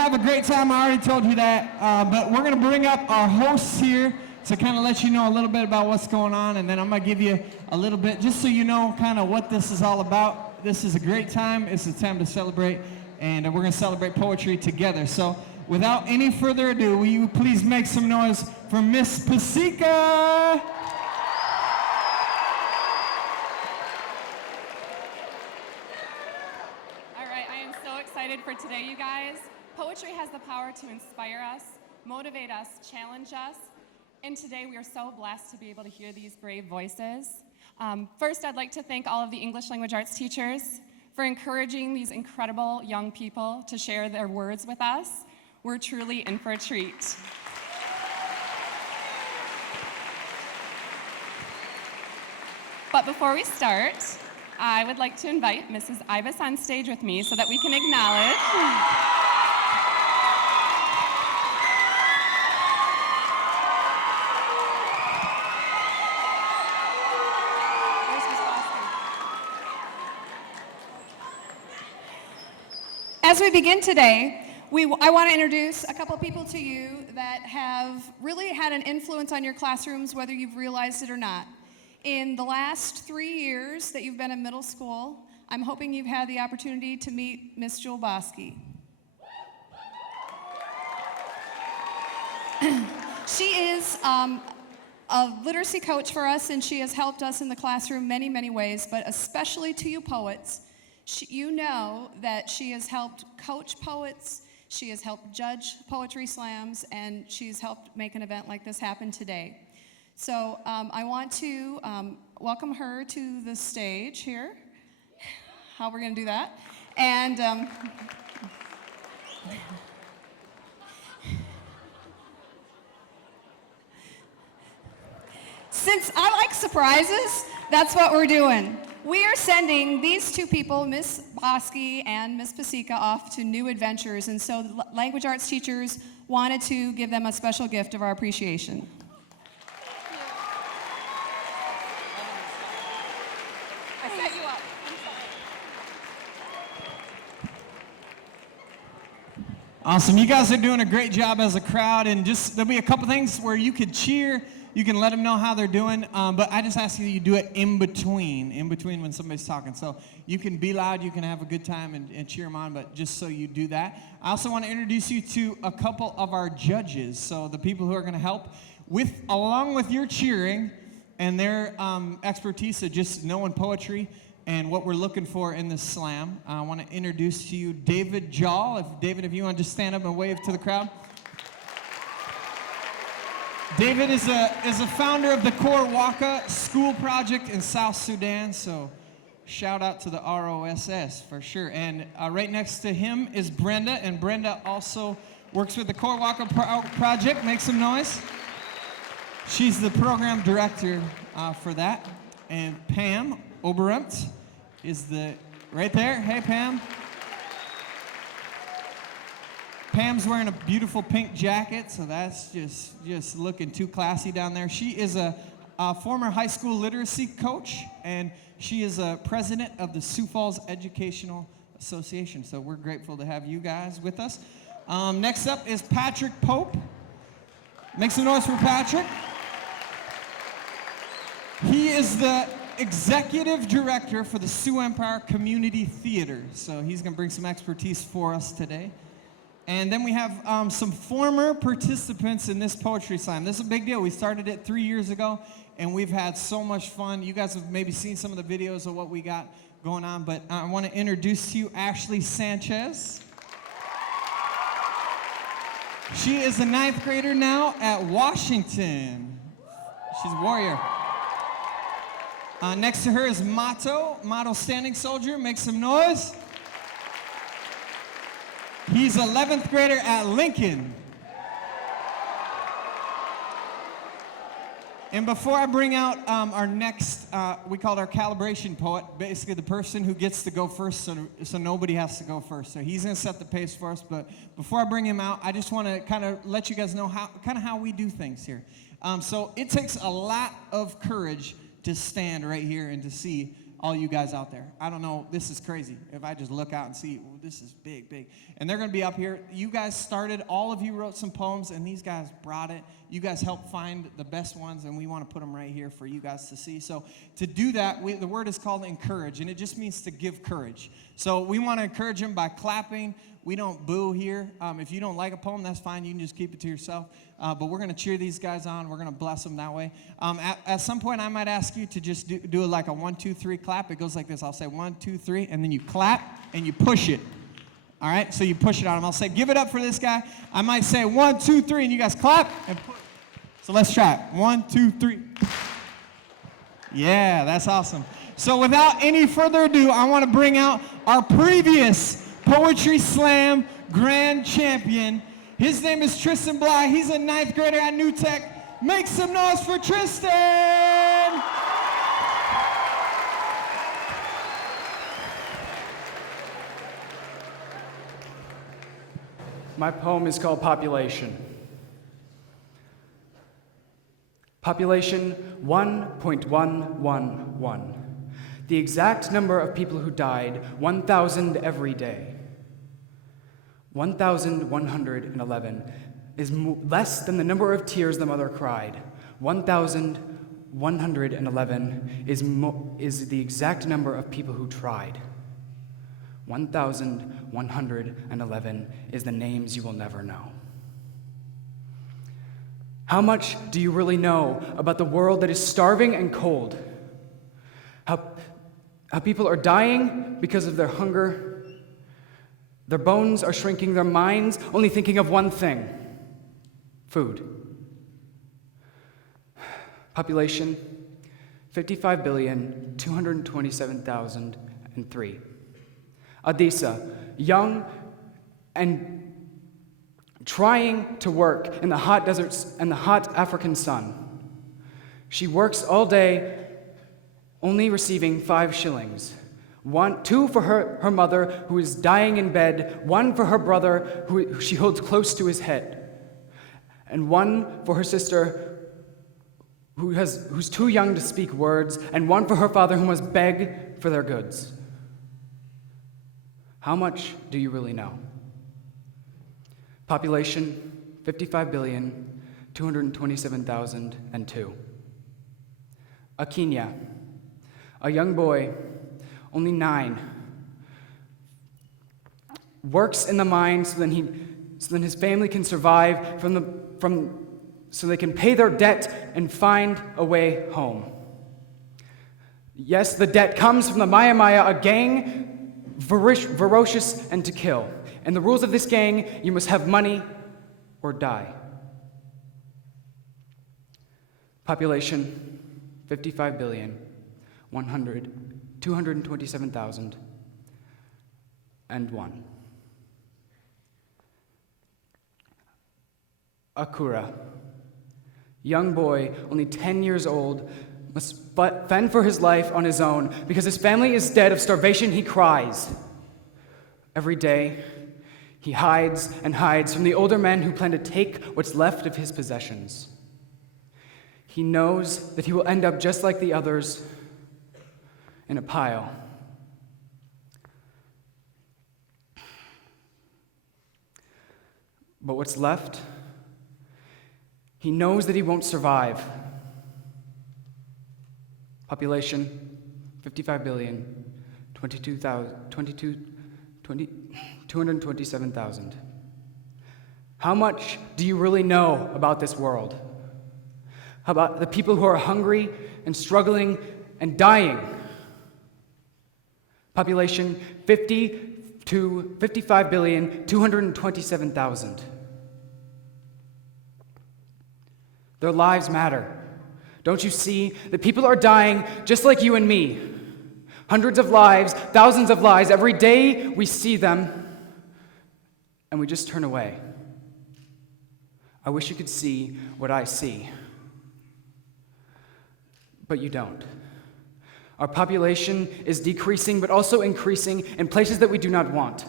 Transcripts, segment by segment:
have a great time. I already told you that. But we're going to bring up our hosts here to kind of let you know a little bit about what's going on. And then I'm going to give you a little bit, just so you know kind of what this is all about. This is a great time. It's a time to celebrate. And we're going to celebrate poetry together. So without any further ado, will you please make some noise for Miss Pasica? For today, you guys. Poetry has the power to inspire us, motivate us, challenge us, and today we are so blessed to be able to hear these brave voices. First, I'd like to thank all of the English language arts teachers for encouraging these incredible young people to share their words with us. We're truly in for a treat. But before we start, I would like to invite Mrs. Ibis on stage with me so that we can acknowledge. As we begin today, I want to introduce a couple people to you that have really had an influence on your classrooms, whether you've realized it or not. In the last 3 years that you've been in middle school, I'm hoping you've had the opportunity to meet Miss Jewel Bosky. She is a literacy coach for us, and she has helped us in the classroom many, many ways, but especially to you poets. You know that she has helped coach poets, she has helped judge poetry slams, and she's helped make an event like this happen today. So I want to welcome her to the stage here. How we're going to do that. And since I like surprises, that's what we're doing. We are sending these two people, Miss Bosky and Miss Pasica, off to new adventures. And so the language arts teachers wanted to give them a special gift of our appreciation. Awesome. You guys are doing a great job as a crowd, and just there'll be a couple things where you could cheer. You can let them know how they're doing, but I just ask you do it in between when somebody's talking. So you can be loud, you can have a good time and cheer them on, but just so you do that. I also want to introduce you to a couple of our judges. So the people who are going to help along with your cheering and their expertise of just knowing poetry and what we're looking for in this slam. I want to introduce to you David Jall. If you want to just stand up and wave to the crowd. David is a founder of the Kor Waka School Project in South Sudan, so shout out to the ROSS for sure. And right next to him is Brenda, and Brenda also works with the Kor Waka Project. Make some noise. She's the program director for that. And Pam Oberumt is right there. Hey, Pam. Pam's wearing a beautiful pink jacket, so that's just looking too classy down there. She is a former high school literacy coach, and she is a president of the Sioux Falls Educational Association. So we're grateful to have you guys with us. Next up is Patrick Pope. Make some noise for Patrick. He is the executive director for the Sioux Empire Community Theater. So he's going to bring some expertise for us today. And then we have some former participants in this poetry slam. This is a big deal. We started it 3 years ago, and we've had so much fun. You guys have maybe seen some of the videos of what we got going on, but I want to introduce to you Ashley Sanchez. She is a 9th grader now at Washington. She's a warrior. Next to her is Mato Standing Soldier. Make some noise. He's 11th grader at Lincoln. And before I bring out our next, we call it our calibration poet, basically the person who gets to go first so nobody has to go first. So he's going to set the pace for us. But before I bring him out, I just want to kind of let you guys know how we do things here. So it takes a lot of courage to stand right here and to see all you guys out there. I don't know, this is crazy. If I just look out and see, this is big, big. And they're going to be up here. You guys started, all of you wrote some poems, and these guys brought it. You guys helped find the best ones, and we want to put them right here for you guys to see. So to do that, the word is called encourage, and it just means to give courage. So we want to encourage them by clapping. We don't boo here. If you don't like a poem, that's fine. You can just keep it to yourself. But we're going to cheer these guys on. We're going to bless them that way. At some point, I might ask you to just do like a 1, 2, 3 clap. It goes like this. I'll say 1, 2, 3, and then you clap and you push it. All right? So you push it on them. I'll say, give it up for this guy. I might say 1, 2, 3, and you guys clap and push. So let's try it. 1, 2, 3. Yeah, that's awesome. So without any further ado, I want to bring out our previous Poetry Slam grand champion. His name is Tristan Bly. He's a 9th grader at New Tech. Make some noise for Tristan! My poem is called Population. Population 1.111. The exact number of people who died, 1,000 every day. 1,111 is less than the number of tears the mother cried. 1,111 is the exact number of people who tried. 1,111 is the names you will never know. How much do you really know about the world that is starving and cold? How people are dying because of their hunger. Their bones are shrinking, their minds only thinking of one thing: food. Population 55,227,003. Adisa, young and trying to work in the hot deserts and the hot African sun. She works all day, only receiving 5 shillings. 2 for her mother, who is dying in bed, 1 for her brother, who she holds close to his head, and 1 for her sister, who's too young to speak words, and 1 for her father, who must beg for their goods. How much do you really know? Population 55,227,002. Akinya, a young boy, only 9, works in the mine so then his family can survive so they can pay their debt and find a way home. Yes, the debt comes from the Maya Maya, a gang ferocious and to kill. And the rules of this gang: you must have money or die. Population 55,227,001. Akura, young boy, only 10 years old, must fend for his life on his own. Because his family is dead of starvation, he cries. Every day, he hides and hides from the older men who plan to take what's left of his possessions. He knows that he will end up just like the others, in a pile. But what's left, he knows that he won't survive. Population 55,227,000. How much do you really know about this world? How about the people who are hungry and struggling and dying? Population 55,227,000. Their lives matter. Don't you see? The people are dying just like you and me. Hundreds of lives, thousands of lives. Every day we see them, and we just turn away. I wish you could see what I see. But you don't. Our population is decreasing, but also increasing in places that we do not want.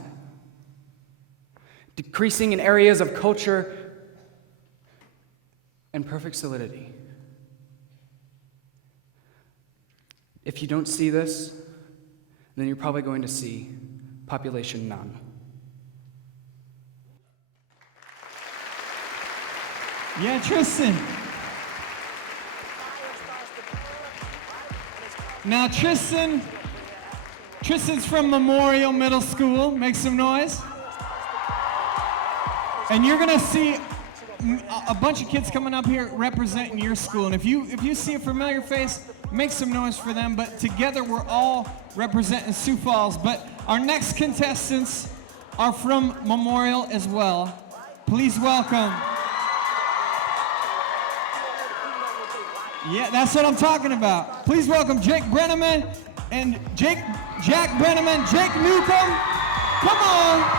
Decreasing in areas of culture and perfect solidity. If you don't see this, then you're probably going to see population none. Yeah, Tristan. Now, Tristan's from Memorial Middle School. Make some noise. And you're gonna see a bunch of kids coming up here representing your school. And if you see a familiar face, make some noise for them. But together, we're all representing Sioux Falls. But our next contestants are from Memorial as well. Please welcome. Yeah, that's what I'm talking about. Please welcome Jake Brenneman and Jack Brenneman, Jake Newcomb. Come on.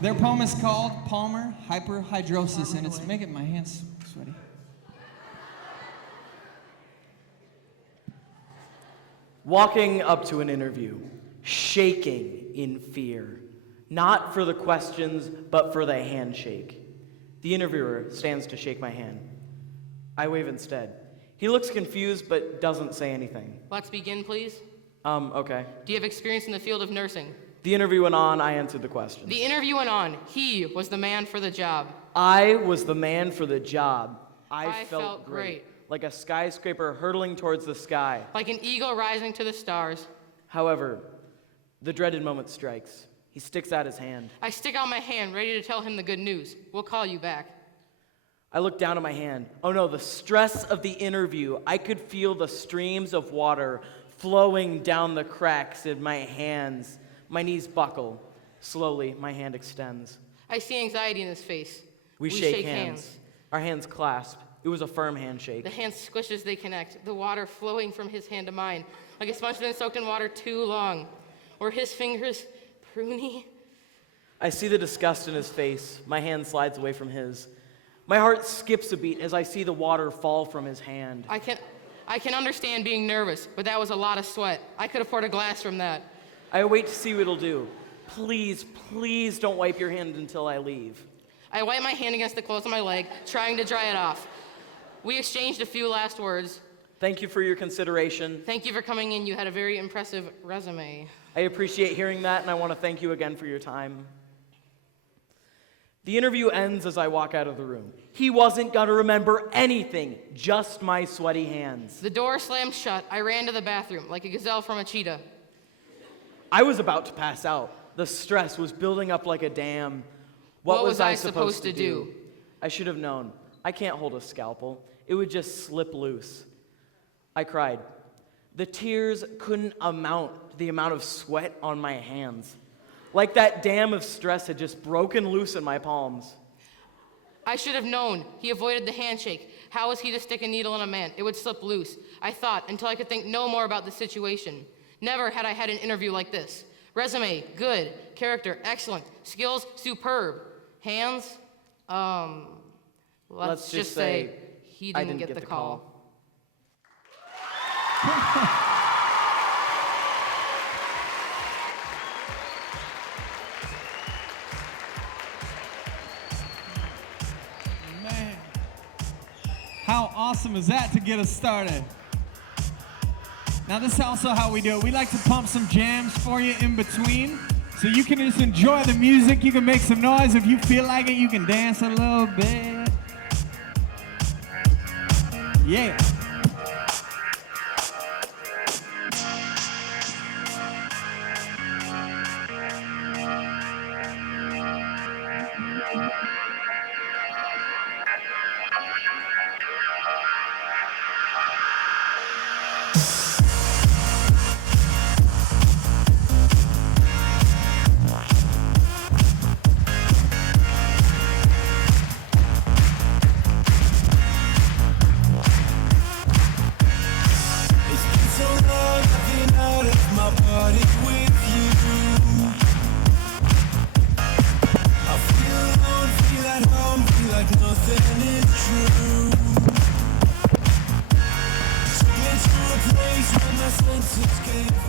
Their poem is called Palmer Hyperhidrosis, and it's making my hands sweaty. Walking up to an interview, shaking in fear. Not for the questions, but for the handshake. The interviewer stands to shake my hand. I wave instead. He looks confused, but doesn't say anything. Let's begin, please. Okay. Do you have experience in the field of nursing? The interview went on, I answered the questions. The interview went on. He was the man for the job. I was the man for the job. I felt great. Like a skyscraper hurtling towards the sky. Like an eagle rising to the stars. However, the dreaded moment strikes. He sticks out his hand. I stick out my hand, ready to tell him the good news. We'll call you back. I look down at my hand. Oh no, the stress of the interview. I could feel the streams of water flowing down the cracks in my hands. My knees buckle. Slowly, my hand extends. I see anxiety in his face. We shake hands. Our hands clasp. It was a firm handshake. The hands squish as they connect, the water flowing from his hand to mine, like a sponge been soaked in water too long. Or his fingers pruny. I see the disgust in his face. My hand slides away from his. My heart skips a beat as I see the water fall from his hand. I can understand being nervous, but that was a lot of sweat. I could have poured a glass from that. I wait to see what it'll do. Please, please don't wipe your hand until I leave. I wipe my hand against the clothes on my leg, trying to dry it off. We exchanged a few last words. Thank you for your consideration. Thank you for coming in. You had a very impressive resume. I appreciate hearing that, and I want to thank you again for your time. The interview ends as I walk out of the room. He wasn't going to remember anything, just my sweaty hands. The door slammed shut. I ran to the bathroom like a gazelle from a cheetah. I was about to pass out. The stress was building up like a dam. What was I supposed to do? I should have known. I can't hold a scalpel. It would just slip loose. I cried. The tears couldn't amount to the amount of sweat on my hands. Like that dam of stress had just broken loose in my palms. I should have known. He avoided the handshake. How was he to stick a needle in a man? It would slip loose. I thought until I could think no more about the situation. Never had I had an interview like this. Resume, good. Character, excellent. Skills, superb. Hands, let's just say he didn't get the call. Man, how awesome is that to get us started? Now this is also how we do it. We like to pump some jams for you in between. So you can just enjoy the music. You can make some noise. If you feel like it, you can dance a little bit. Yeah.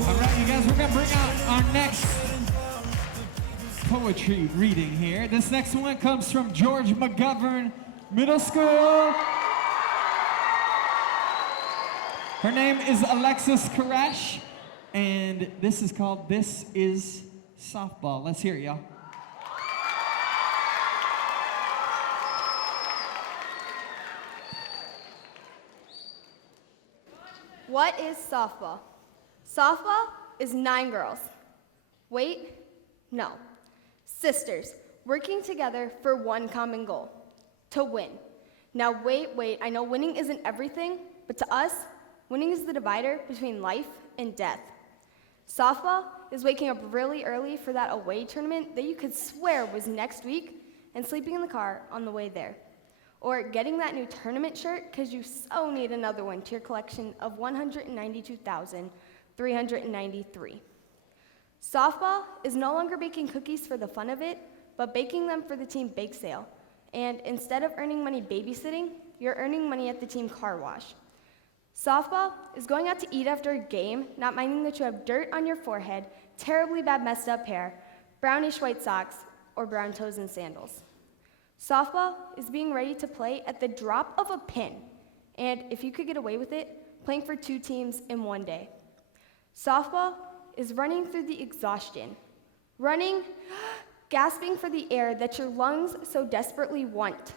All right, you guys, we're gonna bring out our next poetry reading here. This next one comes from George McGovern Middle School. Her name is Alexis Koresh, and this is called This Is Softball. Let's hear it, y'all. What is softball? Softball is 9 girls. Wait, no. Sisters working together for one common goal, to win. Now wait, I know winning isn't everything, but to us, winning is the divider between life and death. Softball is waking up really early for that away tournament that you could swear was next week and sleeping in the car on the way there. Or getting that new tournament shirt because you so need another one to your collection of 192,393. Softball is no longer baking cookies for the fun of it, but baking them for the team bake sale. And instead of earning money babysitting, you're earning money at the team car wash. Softball is going out to eat after a game, not minding that you have dirt on your forehead, terribly bad messed up hair, brownish white socks, or brown toes and sandals. Softball is being ready to play at the drop of a pin, and if you could get away with it, playing for 2 teams in one day. Softball is running through the exhaustion, running, gasping for the air that your lungs so desperately want.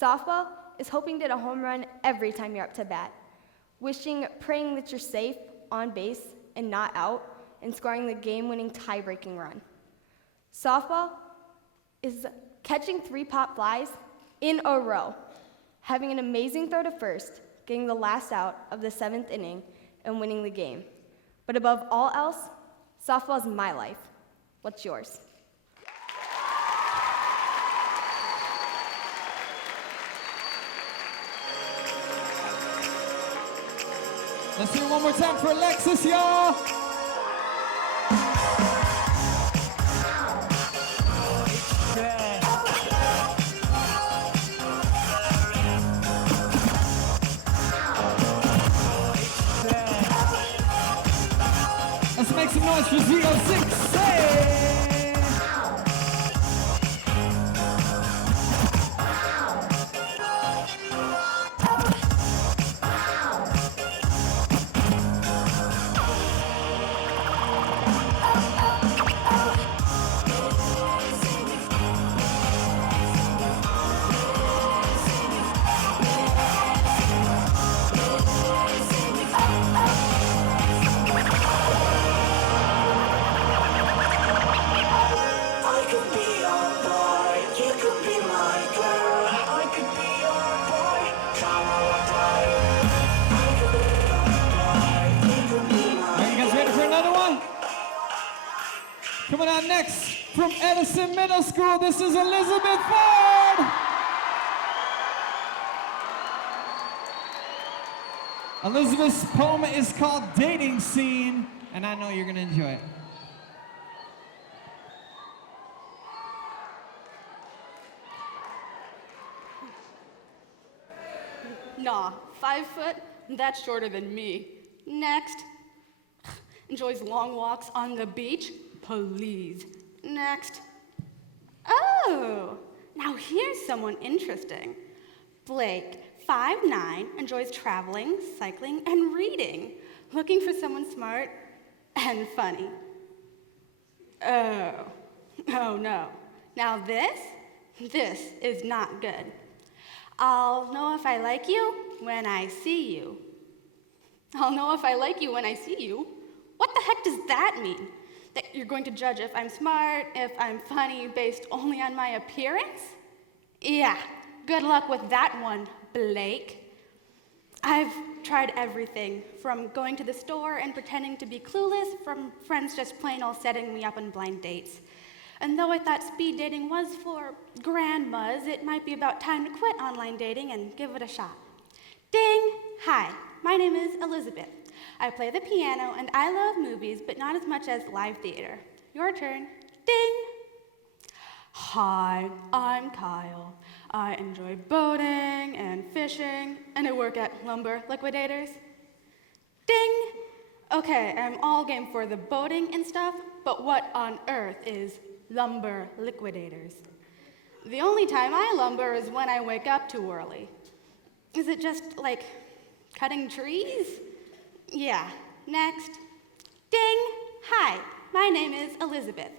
Softball is hoping to hit a home run every time you're up to bat, wishing, praying that you're safe, on base, and not out, and scoring the game-winning tie-breaking run. Softball is catching 3 pop flies in a row, having an amazing throw to first, getting the last out of the 7th inning, and winning the game. But above all else, softball is my life. What's yours? Let's hear it one more time for Alexis, y'all. Let's make some noise for Z06. Hey! Coming out next from Edison Middle School, this is Elizabeth Ford. Elizabeth's poem is called Dating Scene, and I know you're gonna enjoy it. Nah, 5 foot? That's shorter than me. Next. Enjoys long walks on the beach? Please. Next. Oh, now here's someone interesting. Blake, 5'9", enjoys traveling, cycling, and reading. Looking for someone smart and funny. Oh no. Now this is not good. I'll know if I like you when I see you. I'll know if I like you when I see you. What the heck does that mean? That you're going to judge if I'm smart, if I'm funny, based only on my appearance? Yeah, good luck with that one, Blake. I've tried everything, from going to the store and pretending to be clueless, from friends just plain old setting me up on blind dates. And though I thought speed dating was for grandmas, it might be about time to quit online dating and give it a shot. Ding! Hi, my name is Elizabeth. I play the piano and I love movies, but not as much as live theater. Your turn. Ding! Hi, I'm Kyle. I enjoy boating and fishing, and I work at Lumber Liquidators. Ding! Okay, I'm all game for the boating and stuff, but what on earth is Lumber Liquidators? The only time I lumber is when I wake up too early. Is it just, like, Cutting trees? Yeah, next. Ding! Hi, my name is Elizabeth.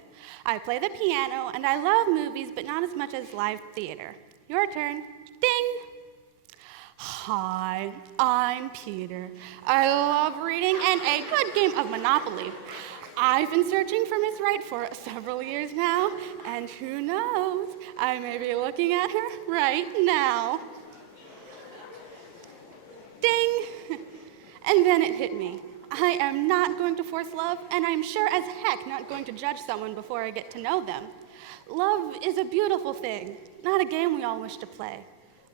I play the piano and I love movies, but not as much as live theater. Your turn. Ding! Hi, I'm Peter. I love reading and a good game of Monopoly. I've been searching for Miss Wright for several years now, and who knows, I may be looking at her right now. Ding! And then it hit me. I am not going to force love, and I'm sure as heck not going to judge someone before I get to know them. Love is a beautiful thing, not a game we all wish to play.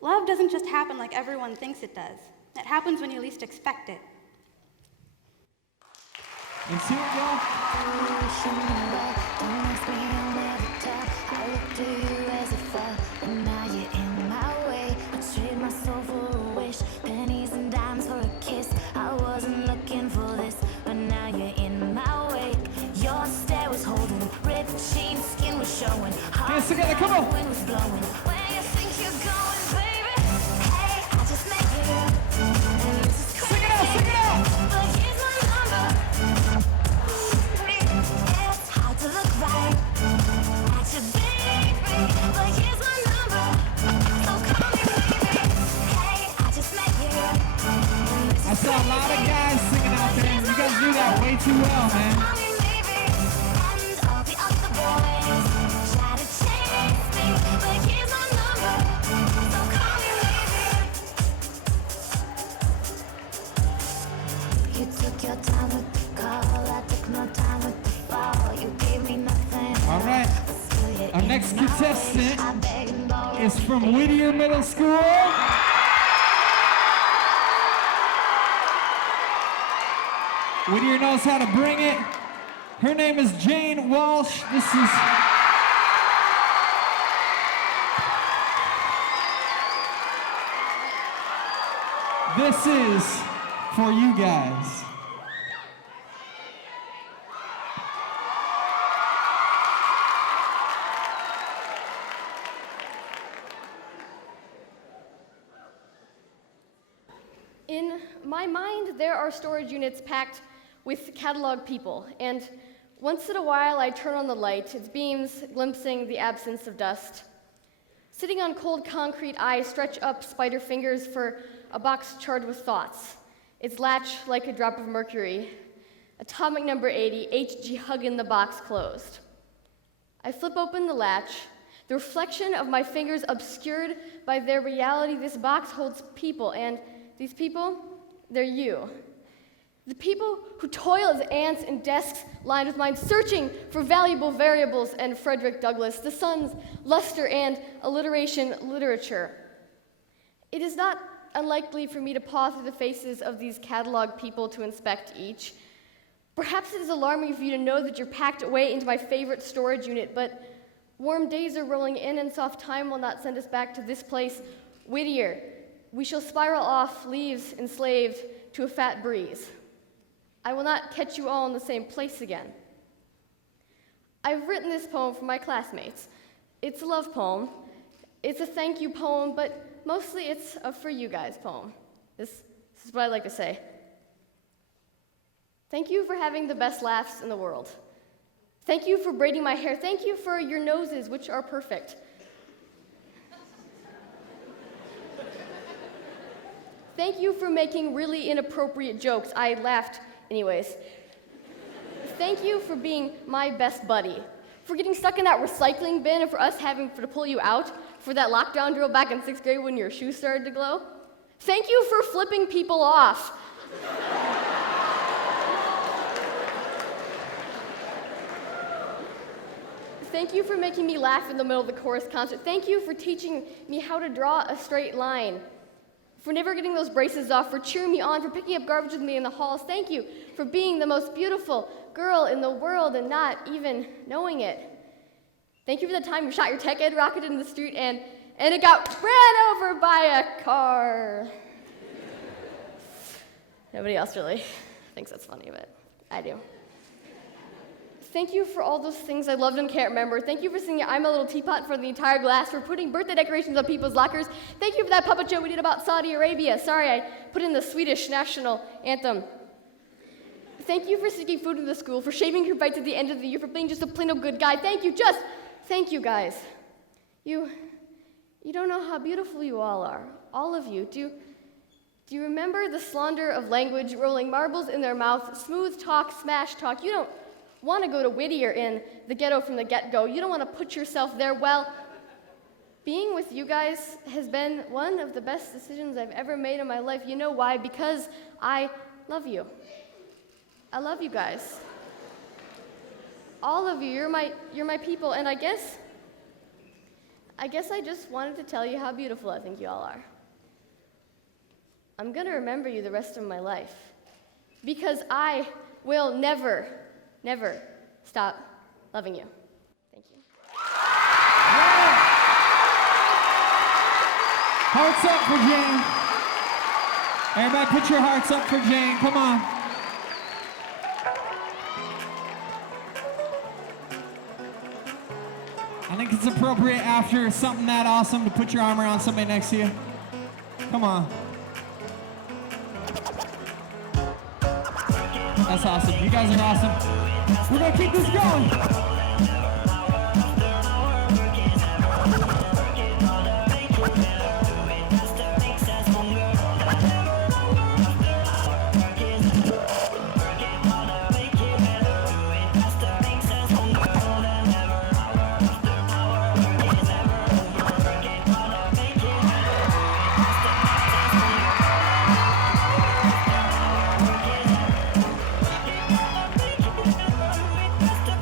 Love doesn't just happen like everyone thinks it does. It happens when you least expect it. And here we go. Hands together, come on. Sing it out, sing it out. I saw a lot of guys singing out there, and you guys do that way too well, man. You took your time with the call, I took no time with the fall. You gave me nothing. All right. Our next contestant is from Whittier Middle School. Whittier knows how to bring it. Her name is Jane Walsh. This is for you guys. In my mind, there are storage units packed with catalog people, and once in a while I turn on the light, its beams glimpsing the absence of dust. Sitting on cold concrete, I stretch up spider fingers for a box charged with thoughts, its latch like a drop of mercury. Atomic number 80, H.G. Huggin the box closed. I flip open the latch, the reflection of my fingers obscured by their reality. This box holds people, and these people, they're you. The people who toil as ants in desks lined with mine, searching for valuable variables and Frederick Douglass, the sun's luster and alliteration literature. It is not unlikely for me to pause through the faces of these catalog people to inspect each. Perhaps it is alarming for you to know that you're packed away into my favorite storage unit, but warm days are rolling in and soft time will not send us back to this place. Whittier, we shall spiral off, leaves enslaved to a fat breeze. I will not catch you all in the same place again. I've written this poem for my classmates. It's a love poem. It's a thank you poem, but mostly it's a for you guys poem. This is what I like to say. Thank you for having the best laughs in the world. Thank you for braiding my hair. Thank you for your noses, which are perfect. Thank you for making really inappropriate jokes. I laughed anyways. Thank you for being my best buddy, for getting stuck in that recycling bin and for us having to pull you out for that lockdown drill back in 6th grade when your shoes started to glow. Thank you for flipping people off. Thank you for making me laugh in the middle of the chorus concert. Thank you for teaching me how to draw a straight line, for never getting those braces off, for cheering me on, for picking up garbage with me in the halls. Thank you for being the most beautiful girl in the world and not even knowing it. Thank you for the time you shot your tech ed rocket into the street and it got ran over by a car. Nobody else really thinks that's funny, but I do. Thank you for all those things I loved and can't remember. Thank you for singing I'm a Little Teapot for the entire class, for putting birthday decorations on people's lockers. Thank you for that puppet show we did about Saudi Arabia. Sorry, I put in the Swedish national anthem. Thank you for sneaking food into the school, for shaving your bites at the end of the year, for being just a plain old good guy. Thank you, guys. You don't know how beautiful you all are, all of you. Do you remember the slander of language, rolling marbles in their mouth, smooth talk, smash talk? You don't want to go to Whittier in the ghetto from the get-go. You don't want to put yourself there. Well, being with you guys has been one of the best decisions I've ever made in my life. You know why? Because I love you. I love you guys. All of you, you're my people, and I guess I just wanted to tell you how beautiful I think you all are. I'm gonna remember you the rest of my life, because I will never stop loving you. Thank you. Hearts up for Jane. Everybody put your hearts up for Jane. Come on. I think it's appropriate after something that awesome to put your arm around somebody next to you. Come on. That's awesome. You guys are awesome. We're gonna keep this going.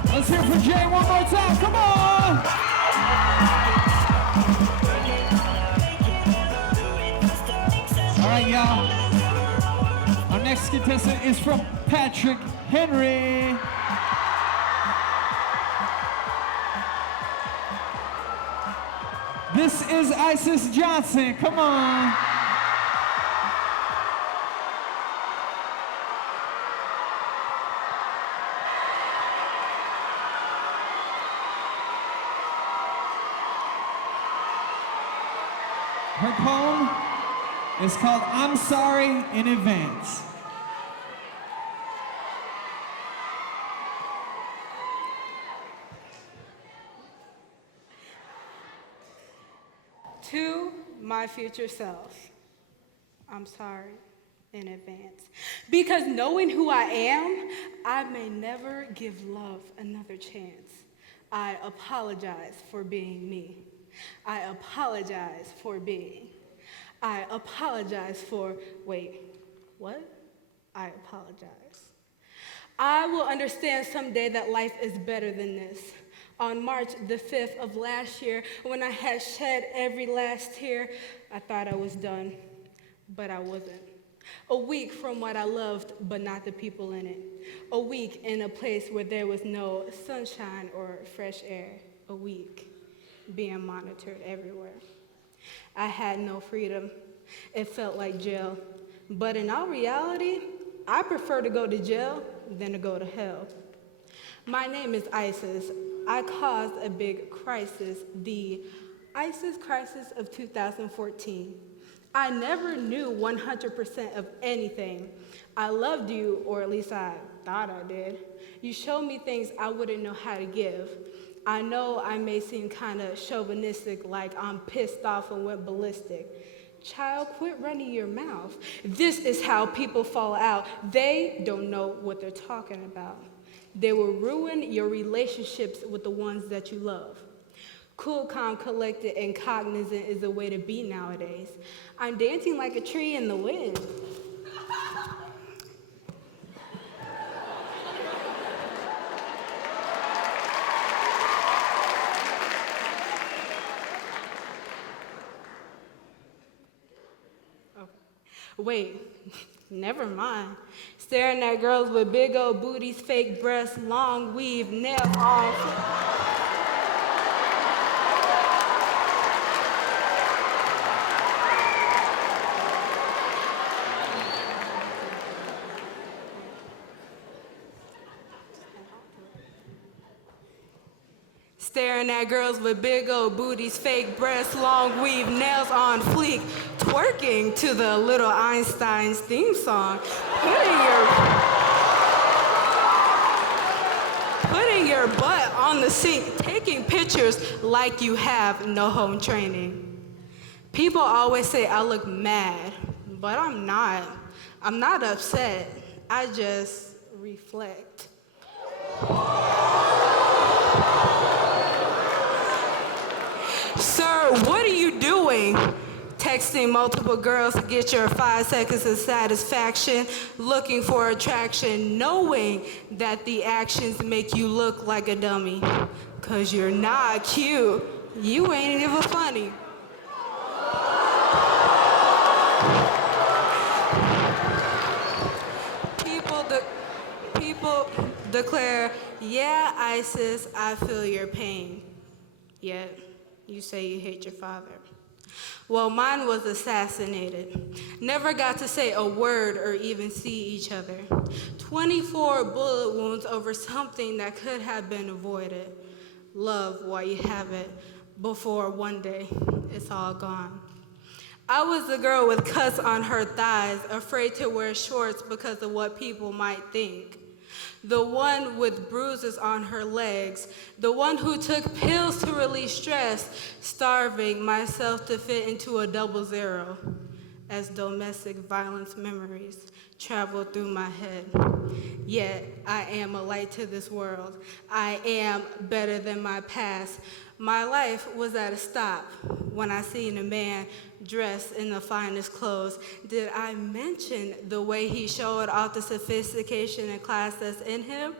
Let's hear it for Jay one more time. Come on! All right, y'all. Our next contestant is from Patrick Henry. This is Isis Johnson. Come on. Her poem is called I'm Sorry in Advance. To my future self, I'm sorry in advance. Because knowing who I am, I may never give love another chance. I apologize for being me. I apologize for being. I apologize for, wait, what? I apologize. I will understand someday that life is better than this. On March the 5th of last year, when I had shed every last tear, I thought I was done, but I wasn't. A week from what I loved, but not the people in it. A week in a place where there was no sunshine or fresh air. A week being monitored everywhere. I had no freedom. It felt like jail. But in all reality, I prefer to go to jail than to go to hell. My name is Isis. I caused a big crisis, the ISIS crisis of 2014. I never knew 100% of anything. I loved you, or at least I thought I did. You showed me things I wouldn't know how to give. I know I may seem kind of chauvinistic, like I'm pissed off and went ballistic. Child, quit running your mouth. This is how people fall out. They don't know what they're talking about. They will ruin your relationships with the ones that you love. Cool, calm, collected, and cognizant is the way to be nowadays. I'm dancing like a tree in the wind. Wait, never mind. Staring at girls with big old booties, fake breasts, long weave, nail on. Staring at girls with big old booties, fake breasts, long weave, nails on fleek, twerking to the Little Einstein's theme song, putting your butt on the sink, taking pictures like you have no home training. People always say I look mad, but I'm not. I'm not upset. I just reflect. Sir, what are you doing? Texting multiple girls to get your 5 seconds of satisfaction, looking for attraction, knowing that the actions make you look like a dummy. 'Cause you're not cute. You ain't even funny. People declare, yeah, ISIS, I feel your pain. Yet, you say you hate your father. Well, mine was assassinated. Never got to say a word or even see each other. 24 bullet wounds over something that could have been avoided. Love while you have it, before one day it's all gone. I was the girl with cuts on her thighs, afraid to wear shorts because of what people might think. The one with bruises on her legs, the one who took pills to release stress, starving myself to fit into a 00, as domestic violence memories travel through my head. Yet I am a light to this world. I am better than my past. My life was at a stop when I seen a man dressed in the finest clothes. Did I mention the way he showed off the sophistication and class that's in him?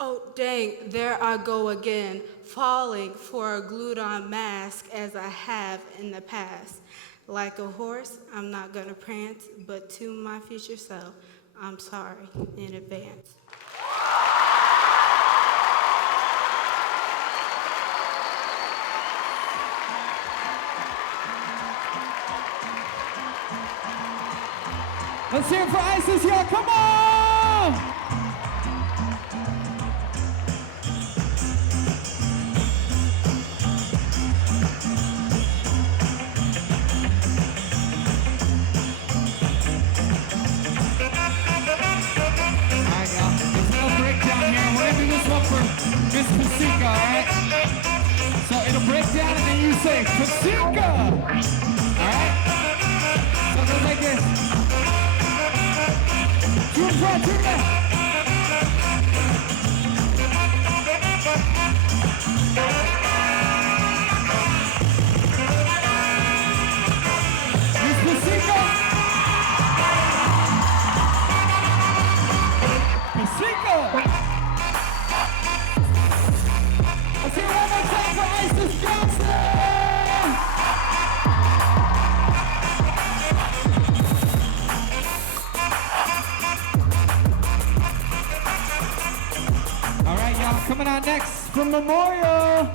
Oh, dang, there I go again, falling for a glued-on mask as I have in the past. Like a horse, I'm not gonna prance, but to my future self, I'm sorry in advance. Let's hear it for ISIS, y'all. Come on! All right, y'all. There's a little breakdown here. We're gonna do this one for Miss Pasika, all right? So it'll break down and then you say, Pasika! All right? So it goes like this. To the front, to the left. Miss Pasika. Pasika. Let's hear it one more time for Isis Johnson. All right, y'all, coming on next from Memorial.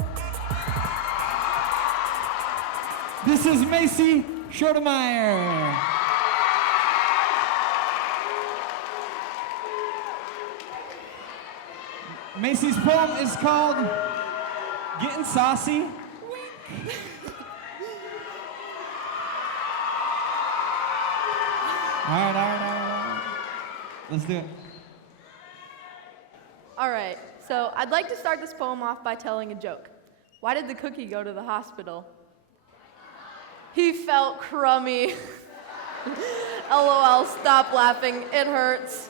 This is Macy Schrodemeyer. Macy's poem is called Getting Saucy. Wink. All right. Let's do it. All right, so I'd like to start this poem off by telling a joke. Why did the cookie go to the hospital? He felt crummy. LOL, stop laughing, it hurts.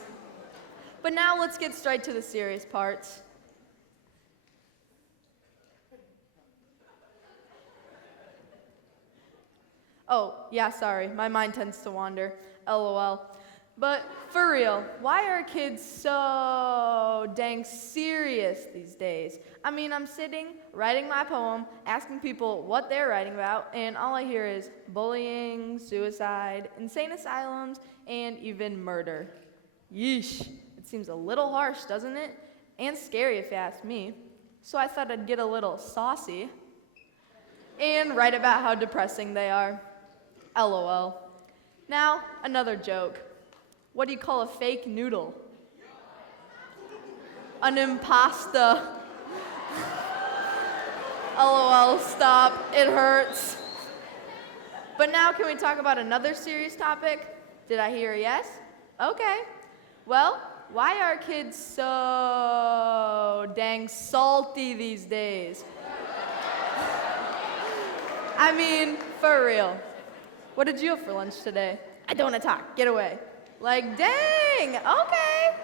But now let's get straight to the serious parts. Oh, yeah, sorry, my mind tends to wander. LOL. But for real, why are kids so dang serious these days? I mean, I'm sitting, writing my poem, asking people what they're writing about, and all I hear is bullying, suicide, insane asylums, and even murder. Yeesh, it seems a little harsh, doesn't it? And scary if you ask me. So I thought I'd get a little saucy and write about how depressing they are. LOL. Now, another joke. What do you call a fake noodle? An impasta. LOL, stop. It hurts. But now can we talk about another serious topic? Did I hear a yes? Okay. Well, why are kids so dang salty these days? I mean, for real. What did you have for lunch today? I don't want to talk. Get away. Like, dang, okay.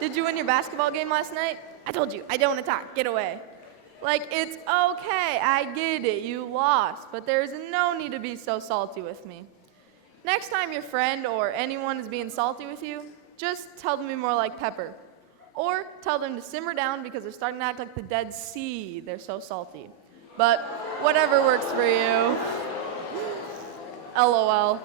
Did you win your basketball game last night? I told you, I don't want to talk. Get away. Like, it's okay. I get it. You lost. But there's no need to be so salty with me. Next time your friend or anyone is being salty with you, just tell them to be more like Pepper. Or tell them to simmer down because they're starting to act like the Dead Sea. They're so salty. But whatever works for you. LOL.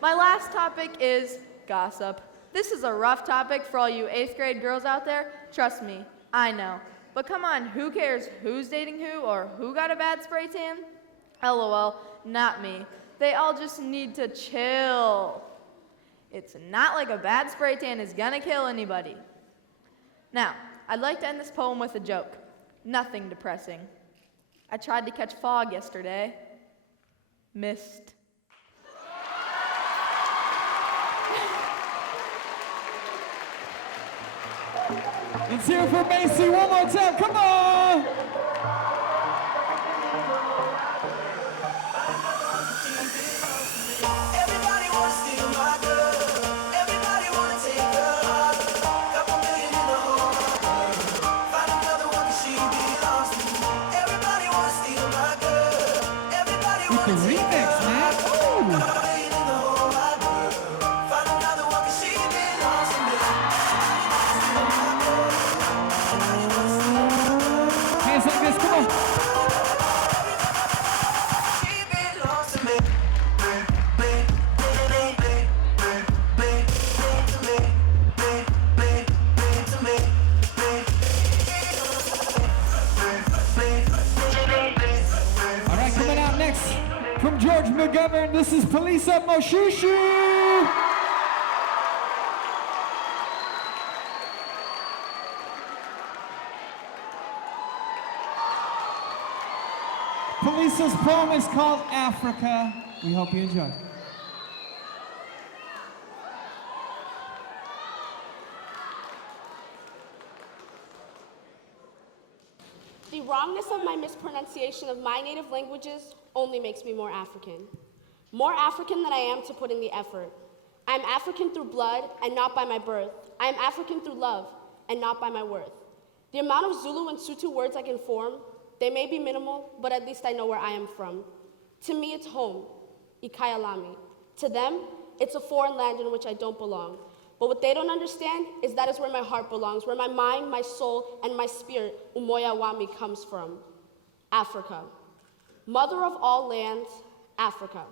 My last topic is gossip. This is a rough topic for all you 8th grade girls out there. Trust me, I know. But come on, who cares who's dating who or who got a bad spray tan? LOL, not me. They all just need to chill. It's not like a bad spray tan is gonna kill anybody. Now, I'd like to end this poem with a joke. Nothing depressing. I tried to catch fog yesterday. Missed. Let's hear it for Macy one more time. Come on! Everybody wanna steal my girl. Everybody wanna take her heart. Couple million in the whole world. Find another one 'cause she belongs to me. Everybody wanna steal my girl. Everybody With the wanna take her remix, man. heart. Ooh. Couple million in the whole wide world. Find another one 'cause she belongs to me. Hands like this, come on. She belongs to me. All right, coming out next from George McGovern, this is Police Up Moshushu. Police's poem is called Africa. We hope you enjoy. The wrongness of my mispronunciation of my native languages only makes me more African. More African than I am to put in the effort. I am African through blood and not by my birth. I am African through love and not by my worth. The amount of Zulu and Sutu words I can form, they may be minimal, but at least I know where I am from. To me, it's home, Ikayalami. To them, it's a foreign land in which I don't belong. But what they don't understand is that is where my heart belongs, where my mind, my soul, and my spirit, Umoya Wami, comes from. Africa. Mother of all lands, Africa.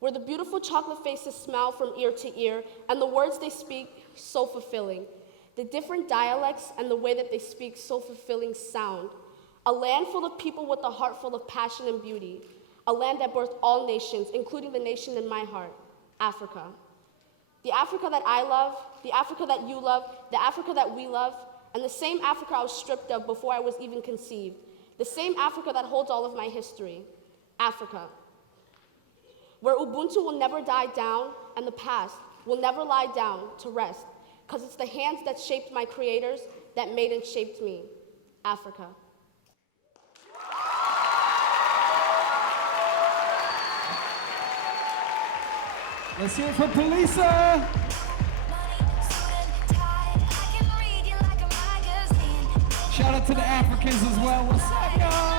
Where the beautiful chocolate faces smile from ear to ear, and the words they speak, so fulfilling. The different dialects and the way that they speak, so fulfilling sound. A land full of people with a heart full of passion and beauty. A land that birthed all nations, including the nation in my heart, Africa. The Africa that I love, the Africa that you love, the Africa that we love, and the same Africa I was stripped of before I was even conceived. The same Africa that holds all of my history, Africa. Where Ubuntu will never die down, and the past will never lie down to rest, because it's the hands that shaped my creators that made and shaped me, Africa. Let's hear it for Polisa. Shout out to the Africans as well. What's up, y'all?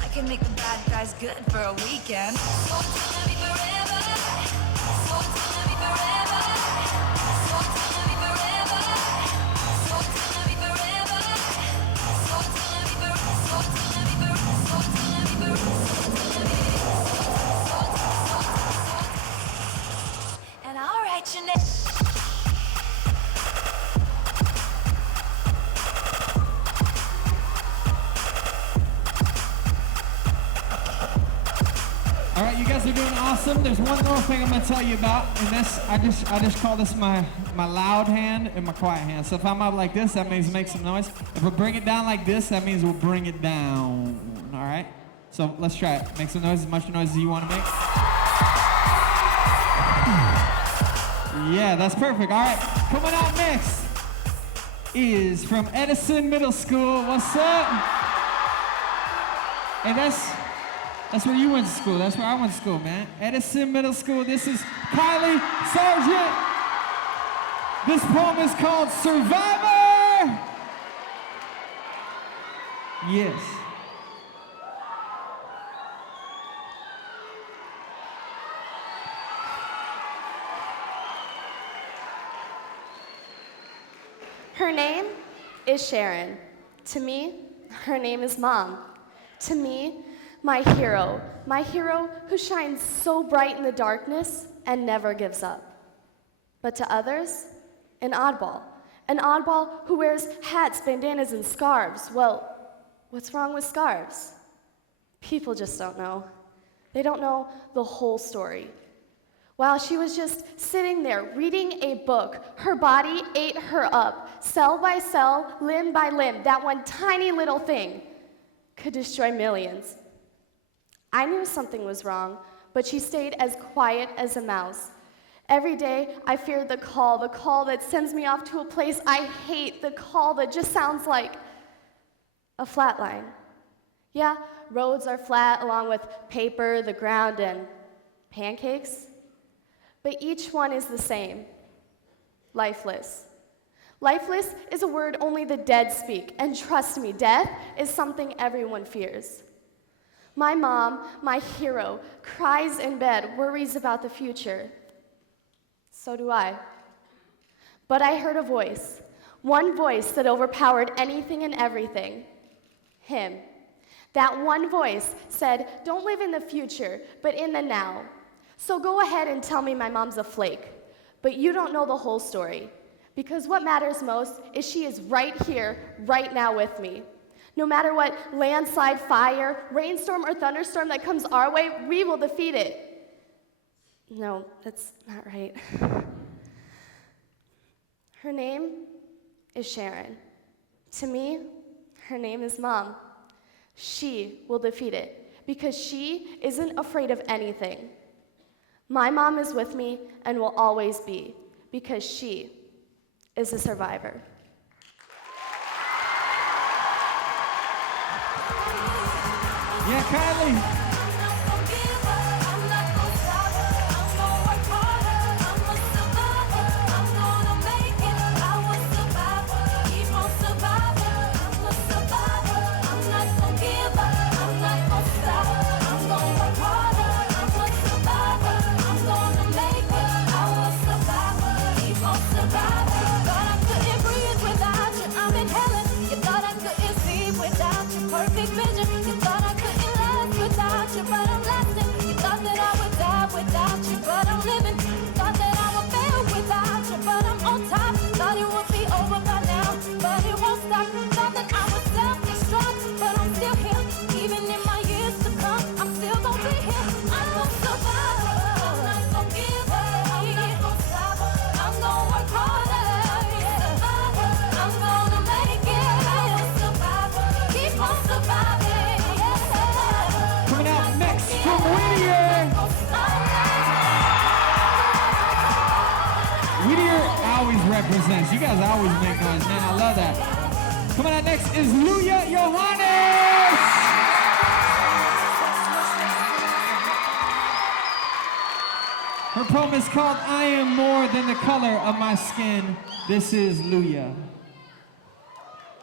I can make the bad guys good for a weekend. So it's gonna be forever. So it's gonna be forever. So it's gonna be forever. So it's gonna be forever. So it's gonna be forever. So it's gonna be forever. So it's gonna be forever. And I'll write your name. All right, you guys are are doing awesome. There's one more thing I'm gonna tell you about, and this I just call this my loud hand and my quiet hand. So if I'm up like this, that means make some noise. If we bring it down like this, that means we'll bring it down. All right? So let's try it. Make some noise, as much noise as you want to make. Yeah, that's perfect. All right, coming out next is from Edison Middle School. What's up? Hey, that's where you went to school. That's where I went to school, man. Edison Middle School. This is Kylie Sargent. This poem is called Survivor. Yes. Her name is Sharon. To me, her name is Mom. To me, my hero who shines so bright in the darkness and never gives up. But to others, an oddball who wears hats, bandanas, and scarves. Well, what's wrong with scarves? People just don't know. They don't know the whole story. While she was just sitting there reading a book, her body ate her up, cell by cell, limb by limb. That one tiny little thing could destroy millions. I knew something was wrong, but she stayed as quiet as a mouse. Every day, I feared the call that sends me off to a place I hate, the call that just sounds like a flat line. Yeah, roads are flat along with paper, the ground, and pancakes. But each one is the same. Lifeless. Lifeless is a word only the dead speak, and trust me, death is something everyone fears. My mom, my hero, cries in bed, worries about the future. So do I. But I heard a voice, one voice that overpowered anything and everything. Him. That one voice said, don't live in the future, but in the now. So go ahead and tell me my mom's a flake, but you don't know the whole story. Because what matters most is she is right here, right now with me. No matter what landslide, fire, rainstorm, or thunderstorm that comes our way, we will defeat it. No, that's not right. Her name is Sharon. To me, her name is Mom. She will defeat it because she isn't afraid of anything. My mom is with me and will always be because she is a survivor. Yeah, Kylie. Represents. You guys always make noise, man. I love that. Coming out next is Luya Johannes. Her poem is called I Am More Than the Color of My Skin. This is Luya.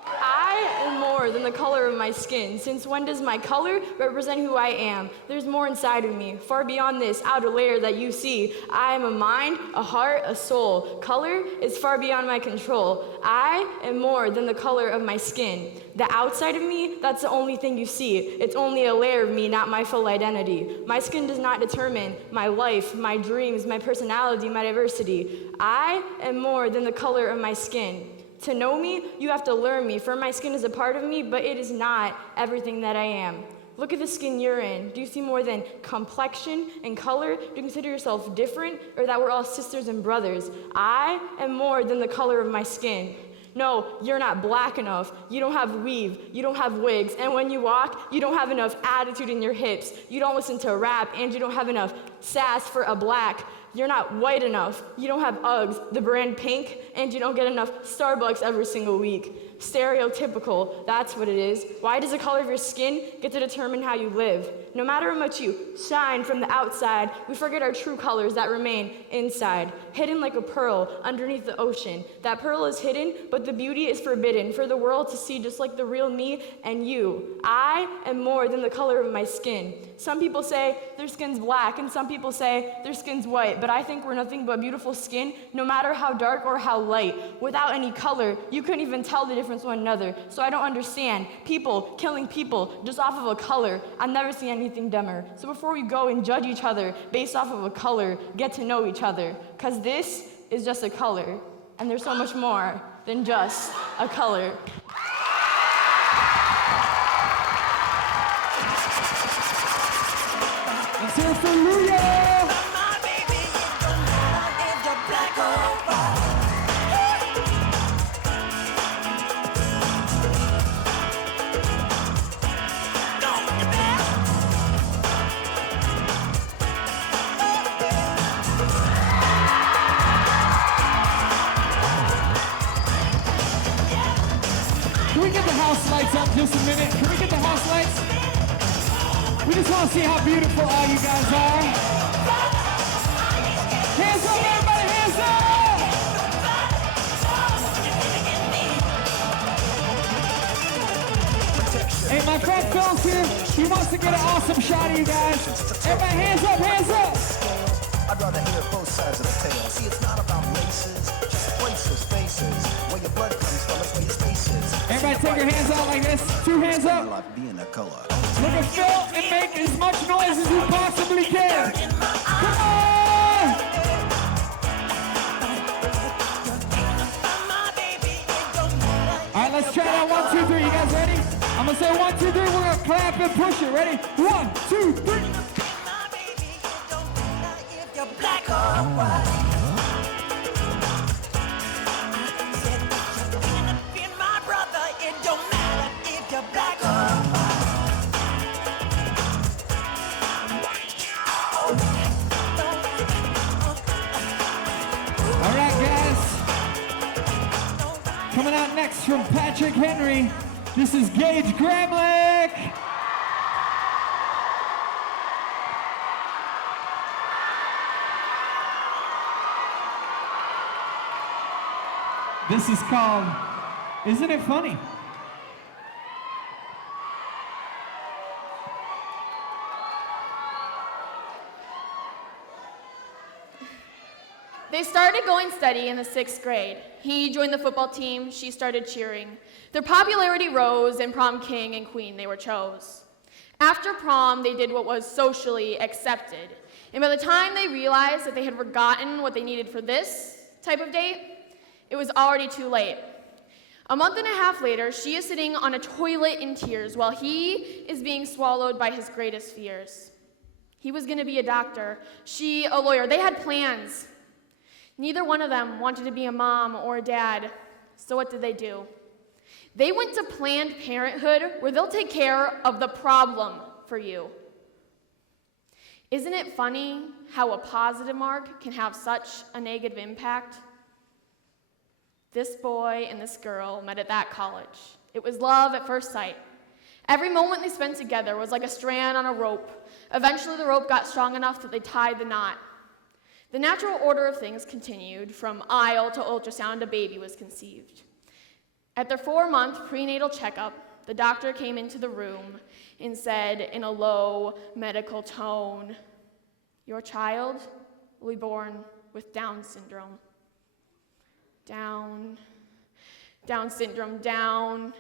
I am more than the color of my skin. Since when does my color represent who I am? There's more inside of me, far beyond this outer layer that you see. I am a mind, a heart, a soul. Color is far beyond my control. I am more than the color of my skin. The outside of me, that's the only thing you see. It's only a layer of me, not my full identity. My skin does not determine my life, my dreams, my personality, my diversity. I am more than the color of my skin. To know me, you have to learn me, for my skin is a part of me, but it is not everything that I am. Look at the skin you're in. Do you see more than complexion and color? Do you consider yourself different, or that we're all sisters and brothers? I am more than the color of my skin. No, you're not black enough. You don't have weave. You don't have wigs. And when you walk, you don't have enough attitude in your hips. You don't listen to rap, and you don't have enough sass for a black. You're not white enough. You don't have Uggs, the brand pink, and you don't get enough Starbucks every single week. Stereotypical, that's what it is. Why does the color of your skin get to determine how you live? No matter how much you shine from the outside, we forget our true colors that remain inside, hidden like a pearl underneath the ocean. That pearl is hidden, but the beauty is forbidden for the world to see, just like the real me and you. I am more than the color of my skin. Some people say their skin's black, and some people say their skin's white, but I think we're nothing but beautiful skin, no matter how dark or how light. Without any color, you couldn't even tell the difference one another. So I don't understand people killing people just off of a color. I've never seen anything dumber. So before we go and judge each other based off of a color, get to know each other. Because this is just a color, and there's so much more than just a color. Let's hear it for Luya! Can we get the house lights up just a minute? Can we get the house lights? We just want to see how beautiful all you guys are. Hands up, everybody, hands up! Hey, my friend Phil's here. He wants to get an awesome shot of you guys. Everybody, hands up, hands up! I'd rather hear both sides of the tale. See, it's not about races, just places, faces. Where your blood comes from is where your space is. Everybody take your hands out like this. 2 hands up. Like being a color. Look at Phil and make as much noise as you possibly can. Come on! All right, let's try that. 1, 2, 3. You guys ready? I'm gonna say 1, 2, 3. We're gonna clap and push it. Ready? 1, 2, 3. Black or white. My brother, it don't matter if you're black or white. All right, guys. Coming out next from Patrick Henry, this is Gage Gramlich. This is called, Isn't It Funny? They started going steady in the 6th grade. He joined the football team, she started cheering. Their popularity rose, and prom king and queen they were chose. After prom, they did what was socially accepted. And by the time they realized that they had forgotten what they needed for this type of date, it was already too late. A month and a half later, she is sitting on a toilet in tears while he is being swallowed by his greatest fears. He was gonna be a doctor, she a lawyer. They had plans. Neither one of them wanted to be a mom or a dad. So what did they do? They went to Planned Parenthood, where they'll take care of the problem for you. Isn't it funny how a positive mark can have such a negative impact? This boy and this girl met at that college. It was love at first sight. Every moment they spent together was like a strand on a rope. Eventually the rope got strong enough that they tied the knot. The natural order of things continued. From aisle to ultrasound, a baby was conceived. At their 4-month prenatal checkup, the doctor came into the room and said in a low medical tone, "Your child will be born with Down syndrome." Down syndrome, down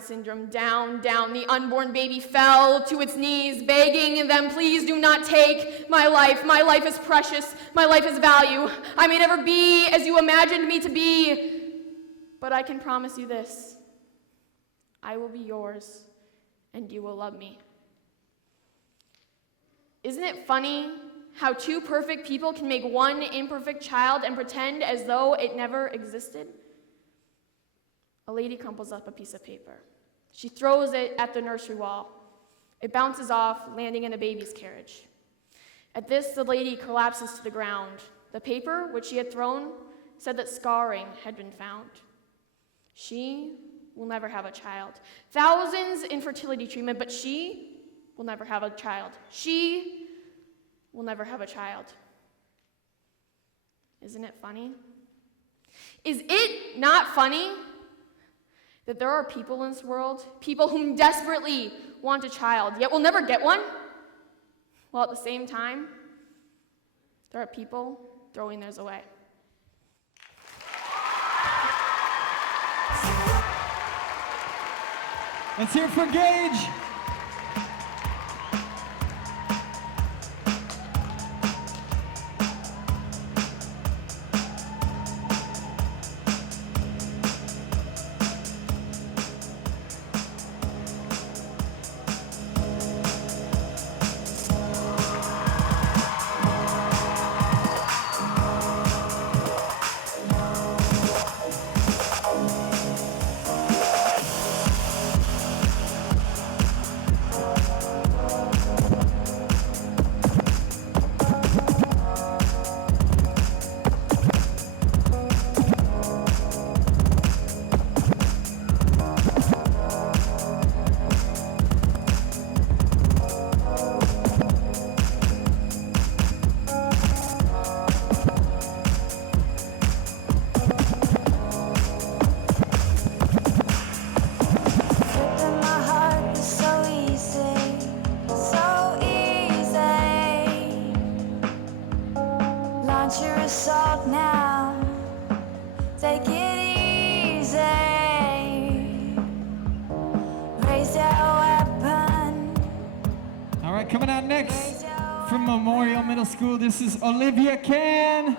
syndrome, down. The unborn baby fell to its knees, begging them, "Please do not take my life. My life is precious. My life is value. I may never be as you imagined me to be, but I can promise you this. I will be yours, and you will love me Isn't it funny how two perfect people can make one imperfect child and pretend as though it never existed? A lady crumples up a piece of paper. She throws it at the nursery wall. It bounces off, landing in a baby's carriage. At this, the lady collapses to the ground. The paper, which she had thrown, said that scarring had been found. She will never have a child. Thousands in fertility treatment, but she will never have a child. She will never have a child. Isn't it funny? Is it not funny that there are people in this world, people who desperately want a child, yet will never get one? While at the same time, there are people throwing theirs away. Let's hear it for Gage. Coming out next from Memorial Middle School, this is Olivia Can.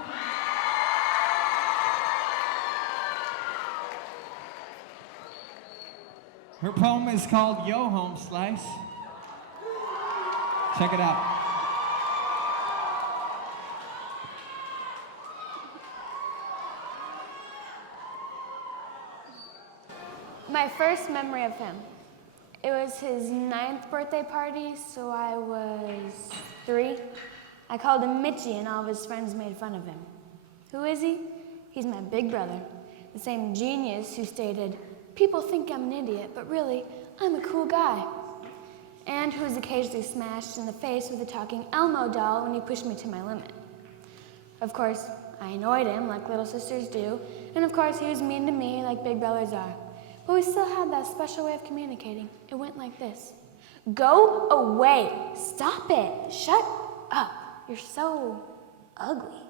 Her poem is called Yo Home Slice. Check it out. My first memory of him. It was his 9th birthday party, so I was 3. I called him Mitchie, and all of his friends made fun of him. Who is he? He's my big brother, the same genius who stated, "People think I'm an idiot, but really, I'm a cool guy." And who was occasionally smashed in the face with a talking Elmo doll when he pushed me to my limit. Of course, I annoyed him like little sisters do, and of course, he was mean to me like big brothers are. But we still had that special way of communicating. It went like this. Go away. Stop it. Shut up. You're so ugly.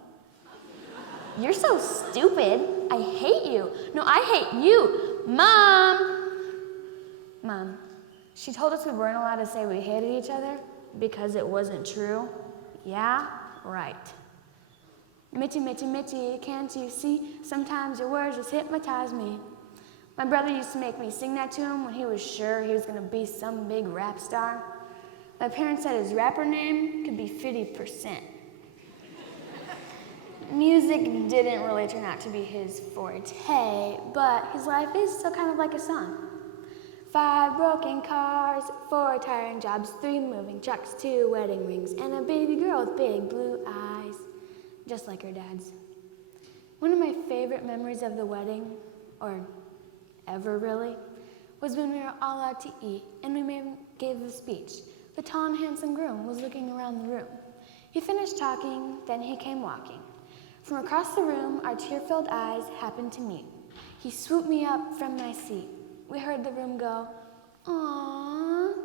You're so stupid. I hate you. No, I hate you. Mom, she told us we weren't allowed to say we hated each other because it wasn't true. Yeah, right. Mitchie, can't you see? Sometimes your words just hypnotize me. My brother used to make me sing that to him when he was sure he was going to be some big rap star. My parents said his rapper name could be 50%. Music didn't really turn out to be his forte, but his life is still kind of like a song. 5 broken cars, 4 tiring jobs, 3 moving trucks, 2 wedding rings, and a baby girl with big blue eyes, just like her dad's. One of my favorite memories of the wedding, or ever really, was when we were all out to eat and we gave a speech. The tall and handsome groom was looking around the room. He finished talking, then he came walking. From across the room, our tear-filled eyes happened to meet. He swooped me up from my seat. We heard the room go, "Aww,"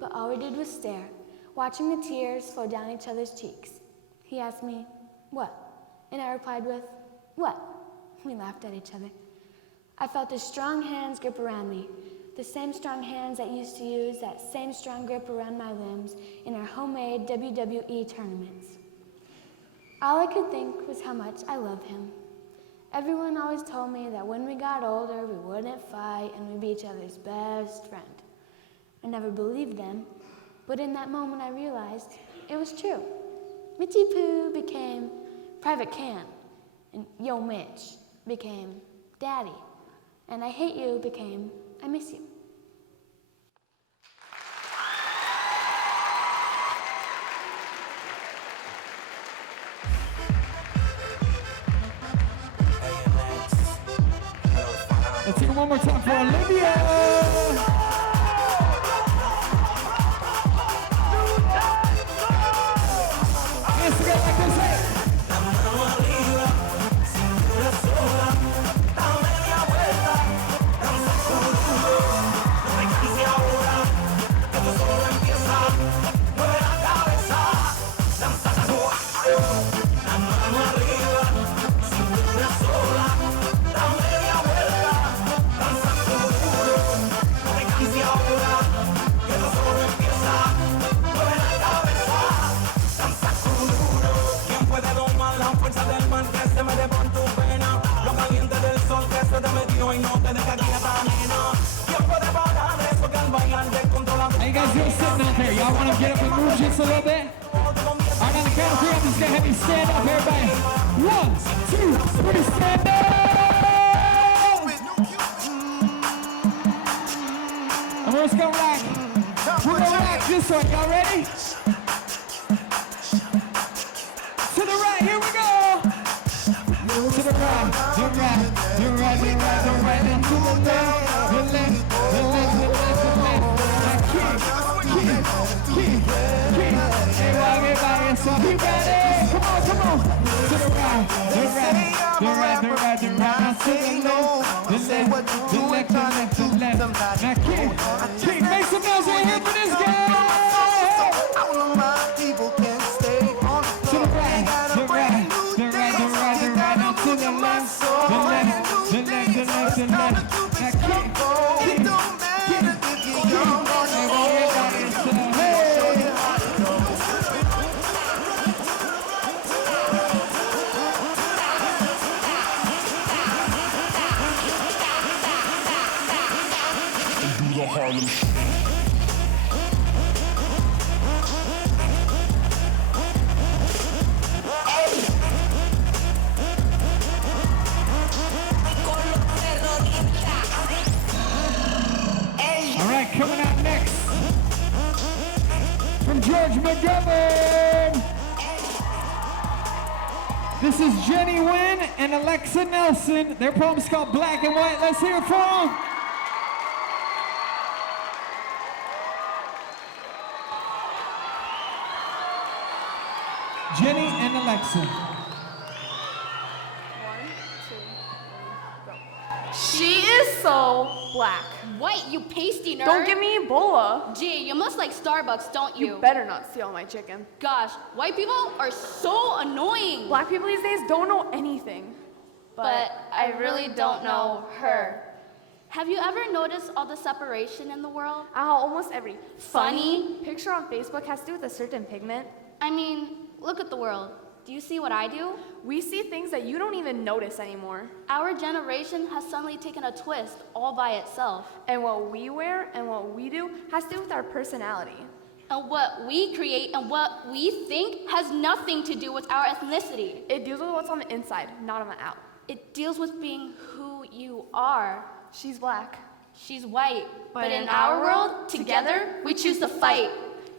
but all we did was stare, watching the tears flow down each other's cheeks. He asked me, "What?" And I replied with, "What?" We laughed at each other. I felt his strong hands grip around me, the same strong hands that used to use that same strong grip around my limbs in our homemade WWE tournaments. All I could think was how much I love him. Everyone always told me that when we got older, we wouldn't fight and we'd be each other's best friend. I never believed them, but in that moment I realized It was true. Mitty Pooh became Private Can, and Yo Mitch became Daddy, and I Hate You became I Miss You. Let's hear it one more time for Olivia. Let's go like this. How you guys doing sitting out there? Y'all want to get up and move just a little bit? Alright, on the count of three, I'm just going to have you stand up, everybody. 1, 2, 3, stand up! And we're just going to rock. We're going to rock this one. Y'all ready? To the right, here we go! To the right, you're right, you're right, you're right, you're right, and to the left, the left, the left, the left, the left. Now keep. Hey, walk everybody, so keep at it. Come on. To the right, the right, the right, the right, the right. Now to the left, the left, the left, the left. Now keep. Make some noise right here for this guy. All of my people can stay on the To the right, the right, the right, the right, the right. Now to the left, the left, the left, the left, the left. Now keep. Harlem All right, coming out next from George McGovern. This is Jenny Wynn and Alexa Nelson. Their poem's called Black and White. Let's hear it for them. Jenny and Alexa. She is so black. White, you pasty nerd. Don't give me Ebola. Gee, you must like Starbucks, don't you? You better not steal my chicken. Gosh, white people are so annoying. Black people these days don't know anything. But I really don't know her. Have you ever noticed all the separation in the world? Almost every Funny picture on Facebook has to do with a certain pigment. I mean, look at the world. Do you see what I do? We see things that you don't even notice anymore. Our generation has suddenly taken a twist all by itself. And what we wear and what we do has to do with our personality. And what we create and what we think has nothing to do with our ethnicity. It deals with what's on the inside, not on the out. It deals with being who you are. She's black. She's white. But in our world, together, we choose to fight.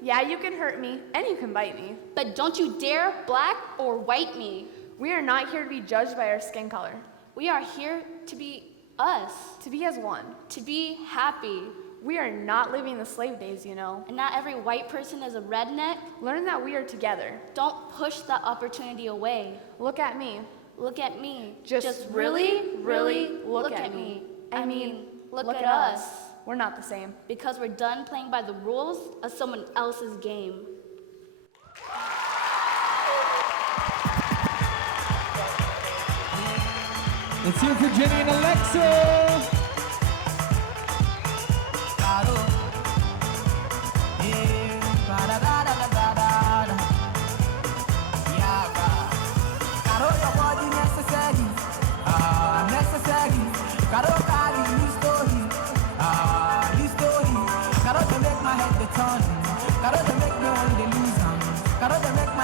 Yeah, you can hurt me, and you can bite me. But don't you dare black or white me. We are not here to be judged by our skin color. We are here to be us. To be as one. To be happy. We are not living the slave days, you know. And not every white person is a redneck. Learn that we are together. Don't push that opportunity away. Look at me. Look at me. Just really look at me. I mean, look at us. We're not the same. Because we're done playing by the rules of someone else's game. Let's hear it for Jenny and Alexa.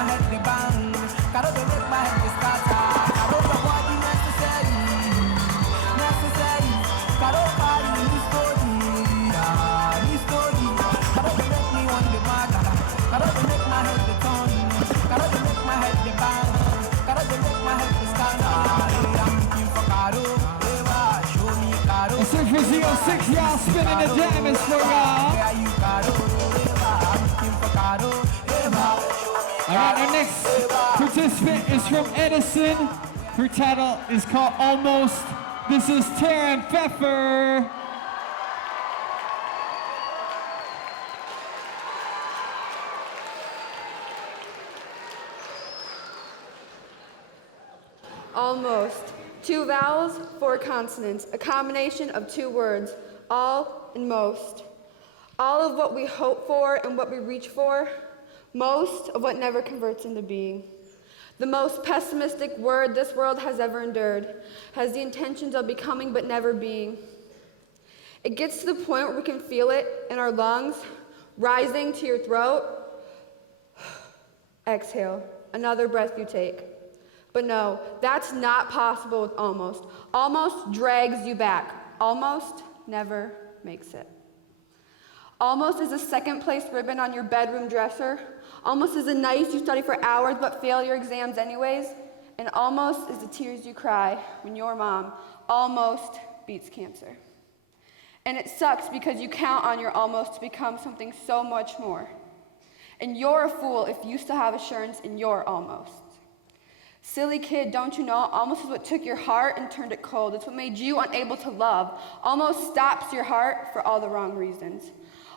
my head the bang. Caro they make my head the scatter. Caro your body necessary, necessary. Caro carry me story, me story. Caro they make me want the matter. Caro they make my head the turn. Caro they make my head the bang. Caro they make my head the scatter. I'm looking for Caro. Show me Caro. Let's search for Z06, y'all spinning the diamonds for y'all. Where you Caro? I'm looking for Caro. All right, our next participant is from Edison. Her title is called Almost. This is Taryn Pfeffer. Almost. 2 vowels, 4 consonants, a combination of 2 words, all and most. All of what we hope for and what we reach for, most of what never converts into being. The most pessimistic word this world has ever endured, has the intentions of becoming but never being. It gets to the point where we can feel it in our lungs, rising to your throat. Exhale, another breath you take. But no, that's not possible with almost. Almost drags you back. Almost never makes it. Almost is a second place ribbon on your bedroom dresser. Almost is a nice you study for hours but fail your exams anyways. And almost is the tears you cry when your mom almost beats cancer. And it sucks because you count on your almost to become something so much more. And you're a fool if you still have assurance in your almost. Silly kid, don't you know, almost is what took your heart and turned it cold. It's what made you unable to love. Almost stops your heart for all the wrong reasons.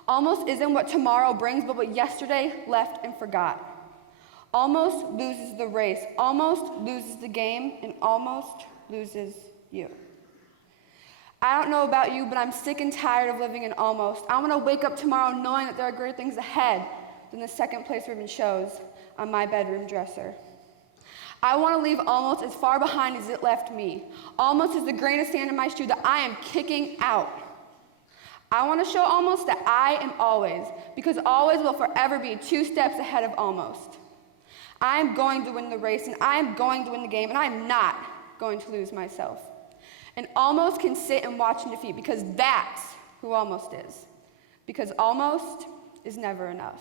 Almost isn't what tomorrow brings, but what yesterday left and forgot. Almost loses the race, almost loses the game, and almost loses you. I don't know about you, but I'm sick and tired of living in almost. I want to wake up tomorrow knowing that there are greater things ahead than the second place ribbon shows on my bedroom dresser. I want to leave almost as far behind as it left me. Almost is the grain of sand in my shoe that I am kicking out. I want to show almost that I am always, because always will forever be 2 steps ahead of almost. I am going to win the race, and I am going to win the game, and I am not going to lose myself. And almost can sit and watch in defeat, because that's who almost is. Because almost is never enough.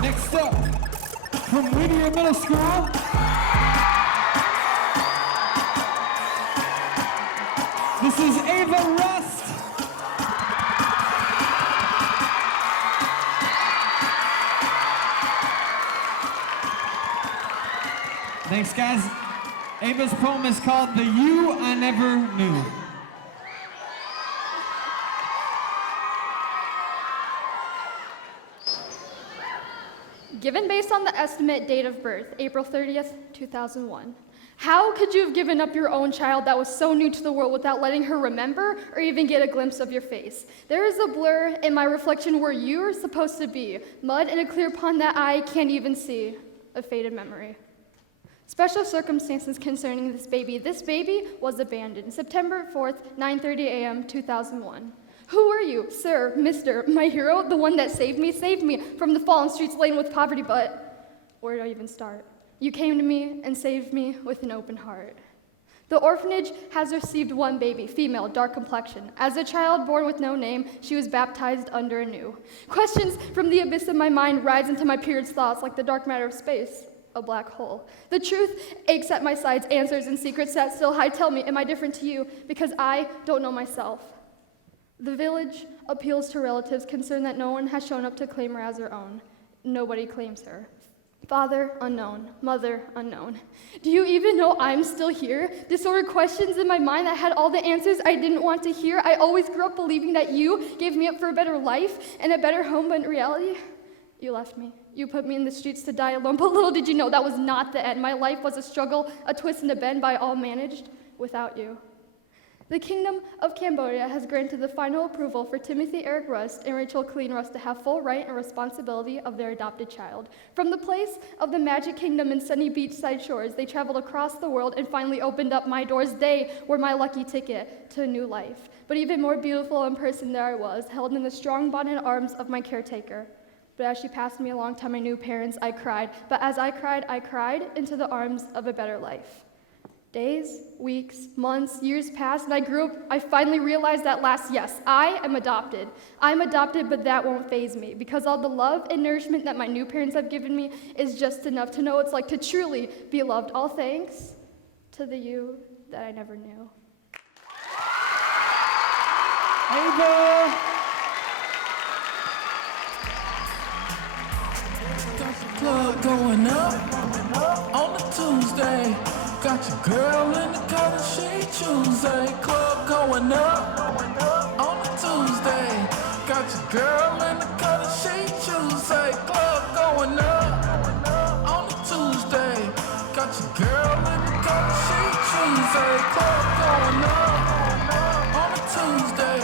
Next up, from Whittier Middle School, this is Ava Rust. Thanks, guys. Ava's poem is called The You I Never Knew. Given based on the estimate date of birth, April 30th, 2001. How could you have given up your own child that was so new to the world without letting her remember or even get a glimpse of your face? There is a blur in my reflection where you're supposed to be, mud in a clear pond that I can't even see, a faded memory. Special circumstances concerning this baby. This baby was abandoned September 4th, 9:30 a.m., 2001. Who are you, sir, mister, my hero, the one that saved me from the fallen streets laden with poverty, but where do I even start? You came to me and saved me with an open heart. The orphanage has received one baby, female, dark complexion. As a child born with no name, she was baptized under a new. Questions from the abyss of my mind rise into my period's thoughts like the dark matter of space. a black hole. The truth aches at my sides, answers and secrets that still hide. Tell me, am I different to you? Because I don't know myself. The village appeals to relatives concerned that no one has shown up to claim her as her own. Nobody claims her. Father, unknown. Mother, unknown. Do you even know I'm still here? Disordered questions in my mind that had all the answers I didn't want to hear. I always grew up believing that you gave me up for a better life and a better home, but in reality, you left me. You put me in the streets to die alone, but little did you know that was not the end. My life was a struggle, a twist and a bend, but I all managed without you. The Kingdom of Cambodia has granted the final approval for Timothy Eric Rust and Rachel Colleen Rust to have full right and responsibility of their adopted child. From the place of the Magic Kingdom in sunny beachside shores, they traveled across the world and finally opened up my doors. They were my lucky ticket to a new life. But even more beautiful in person there I was, held in the strong bonded arms of my caretaker. But as she passed me along to my new parents, I cried. But as I cried into the arms of a better life. Days, weeks, months, years passed, and I grew up. I finally realized that yes, I am adopted. I'm adopted, but that won't faze me, because all the love and nourishment that my new parents have given me is just enough to know what it's like to truly be loved. All thanks to the you that I never knew. Ava! Club going up on a Tuesday. Got your girl in the color she Tuesday. Club going up on a Tuesday. Got your girl in the color she Tuesday. Club going up on a Tuesday. Got your girl in the color she Tuesday. Club going up on a Tuesday.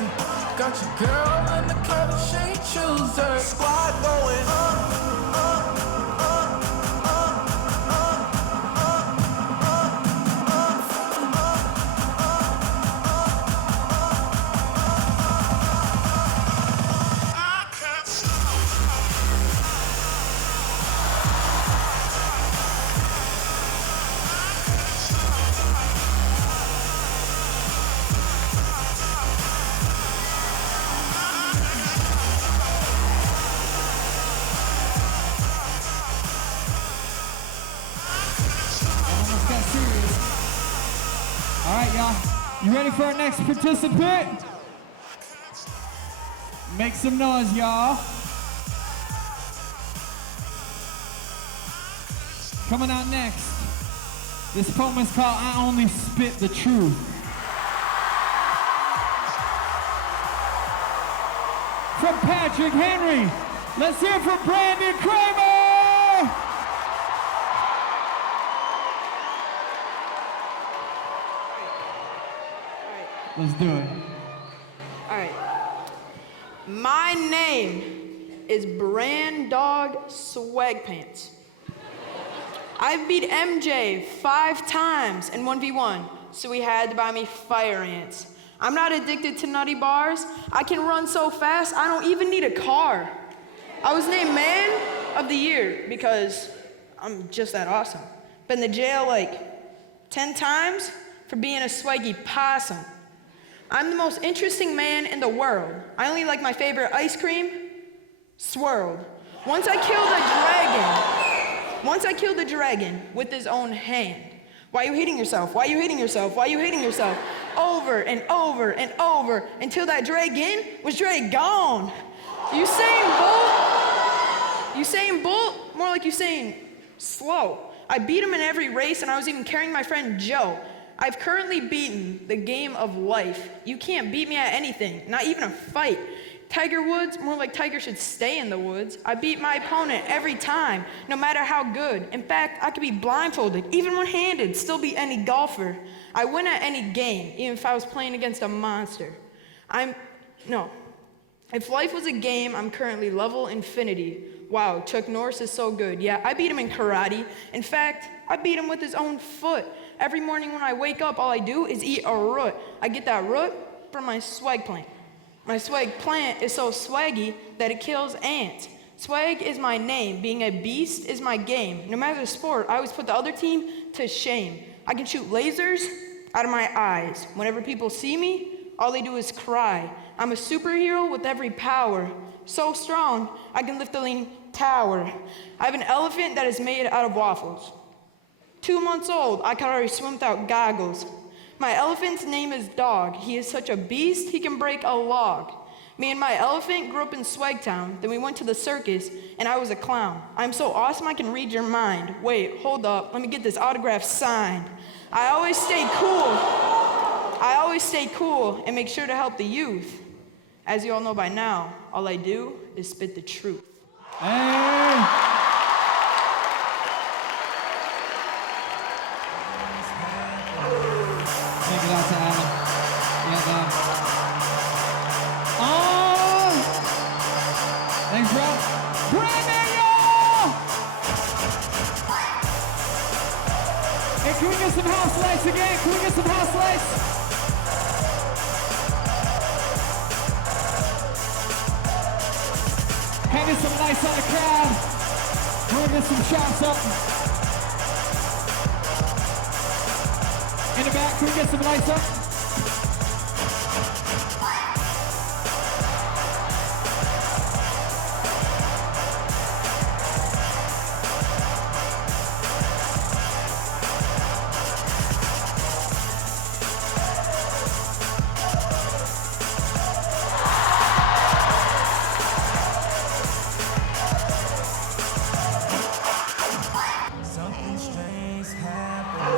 Got your girl in the color she Tuesday. Squad going up. All right, y'all. You ready for our next participant? Make some noise, y'all. Coming out next. This poem is called I Only Spit the Truth. From Patrick Henry. Let's hear it from Brandon Kramer. Let's do it. All right. My name is Brand Dog Swag Pants. I've beat MJ 5 times in 1v1, so he had to buy me fire ants. I'm not addicted to nutty bars. I can run so fast, I don't even need a car. I was named Man of the Year because I'm just that awesome. Been to jail like 10 times for being a swaggy possum. I'm the most interesting man in the world. I only like my favorite ice cream, swirled. Once I killed a dragon with his own hand. Why are you hating yourself? Why are you hating yourself? Why are you hating yourself? Over and over and over until that dragon was gone. Usain Bolt? More like Usain slow. I beat him in every race, and I was even carrying my friend Joe. I've currently beaten the game of life. You can't beat me at anything, not even a fight. Tiger Woods, more like Tiger should stay in the woods. I beat my opponent every time, no matter how good. In fact, I could be blindfolded, even one-handed, still beat any golfer. I win at any game, even if I was playing against a monster. If life was a game, I'm currently level infinity. Wow, Chuck Norris is so good. Yeah, I beat him in karate. In fact, I beat him with his own foot. Every morning when I wake up, all I do is eat a root. I get that root from my swag plant. My swag plant is so swaggy that it kills ants. Swag is my name. Being a beast is my game. No matter the sport, I always put the other team to shame. I can shoot lasers out of my eyes. Whenever people see me, all they do is cry. I'm a superhero with every power. So strong, I can lift a leaning tower. I have an elephant that is made out of waffles. 2 months old, I can already swim without goggles. My elephant's name is Dog. He is such a beast, he can break a log. Me and my elephant grew up in Swagtown. Then we went to the circus, and I was a clown. I'm so awesome I can read your mind. Wait, hold up, let me get this autograph signed. I always stay cool and make sure to help the youth. As you all know by now, all I do is spit the truth. Hey! Take it out to Adam. Yeah, man. Oh! Thanks, bro. Brandon, y'all! Hey, can we get some house lights again? Can we get some house lights? Can we get some lights on the crowd? We're gonna get some shots up. In the back, can we get some lights up? Something strange happened.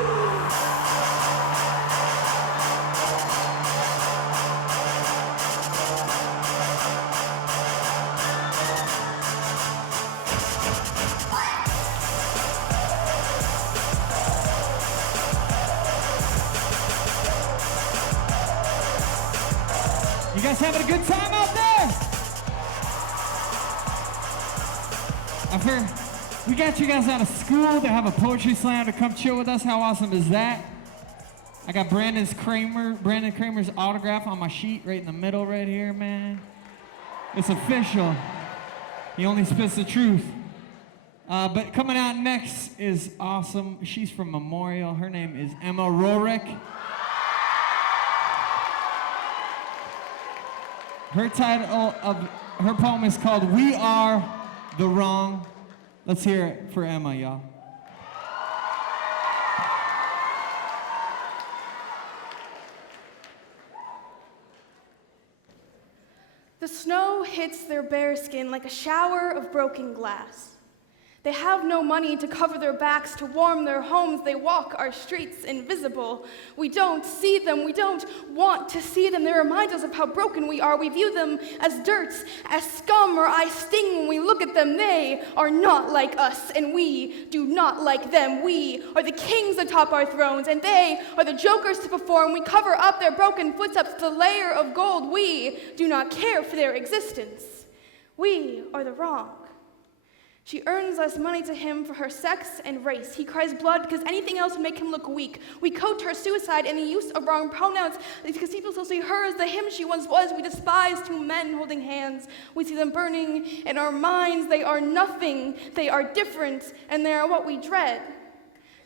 You guys having a good time out there? I've heard we got you guys out of school to have a poetry slam to come chill with us. How awesome is that? I got Brandon Kramer's autograph on my sheet right in the middle right here, man. It's official. He only spits the truth. But coming out next is awesome. She's from Memorial. Her name is Emma Rorick. Her title of her poem is called We Are the Wrong. Let's hear it for Emma, y'all. The snow hits their bare skin like a shower of broken glass. They have no money to cover their backs, to warm their homes. They walk our streets invisible. We don't see them. We don't want to see them. They remind us of how broken we are. We view them as dirt, as scum. Our eyes sting when we look at them. They are not like us, and we do not like them. We are the kings atop our thrones, and they are the jokers to perform. We cover up their broken footsteps with a layer of gold. We do not care for their existence. We are the wrong. She earns less money to him for her sex and race. He cries blood because anything else would make him look weak. We coach her suicide in the use of wrong pronouns because people still see her as the him she once was. We despise two men holding hands. We see them burning in our minds. They are nothing. They are different, and they are what we dread.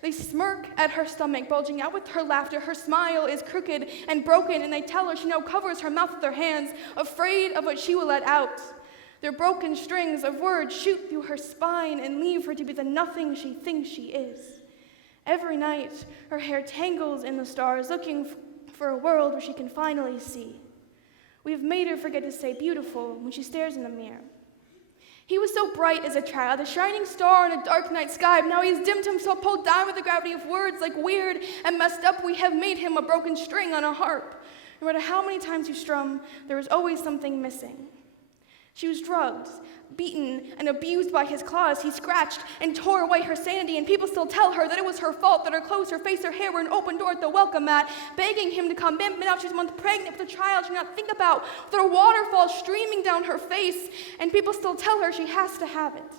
They smirk at her stomach, bulging out with her laughter. Her smile is crooked and broken, and they tell her she now covers her mouth with her hands, afraid of what she will let out. Their broken strings of words shoot through her spine and leave her to be the nothing she thinks she is. Every night, her hair tangles in the stars, looking for a world where she can finally see. We have made her forget to say beautiful when she stares in the mirror. He was so bright as a child, a shining star in a dark night sky, but now he's dimmed himself, pulled down with the gravity of words. Like weird and messed up, we have made him a broken string on a harp. No matter how many times you strum, there is always something missing. She was drugged, beaten, and abused by his claws. He scratched and tore away her sanity, and people still tell her that it was her fault, that her clothes, her face, her hair were an open door at the welcome mat, begging him to come in, but now she's a month pregnant with a child she cannot think about, with her waterfall streaming down her face, and people still tell her she has to have it.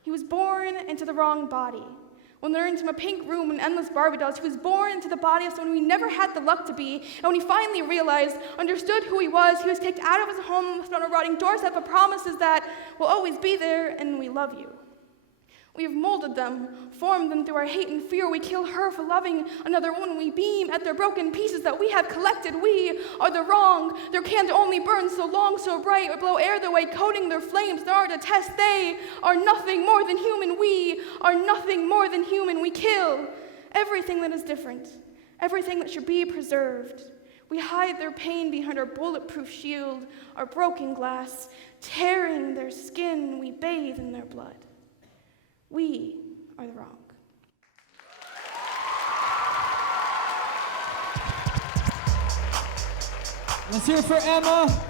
He was born into the wrong body. When they learned him a pink room and endless Barbie dolls, he was born into the body of someone he never had the luck to be. And when he finally realized, understood who he was kicked out of his home, left on a rotting doorstep of promises that will always be there and we love you. We have molded them, formed them through our hate and fear. We kill her for loving another woman. We beam at their broken pieces that we have collected. We are the wrong. Their candle only burns so long, so bright, or blow air their way, coating their flames. There are to test. They are nothing more than human. We are nothing more than human. We kill everything that is different, everything that should be preserved. We hide their pain behind our bulletproof shield, our broken glass. Tearing their skin, we bathe in their blood. We are the wrong. Let's hear it for Emma.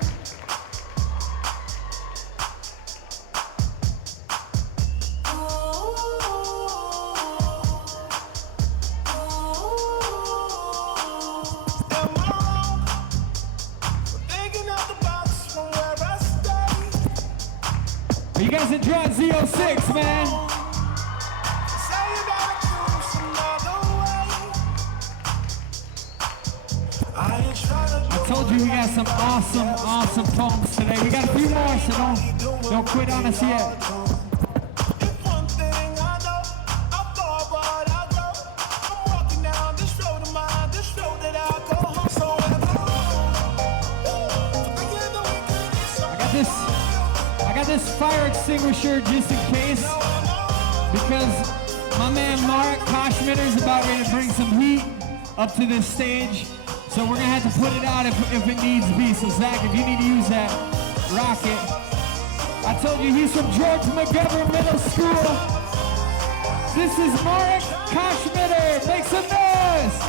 You guys enjoying Z06, man? I told you we got some awesome poems today. We got a few more, so don't quit on us yet. I got this fire extinguisher just in case, because my man Mark Koshmitter is about ready to bring some heat up to this stage. So we're gonna have to put it out if it needs be. So Zach, if you need to use that rocket. I told you he's from George McGovern Middle School. This is Mark Koshmitter. Make some noise.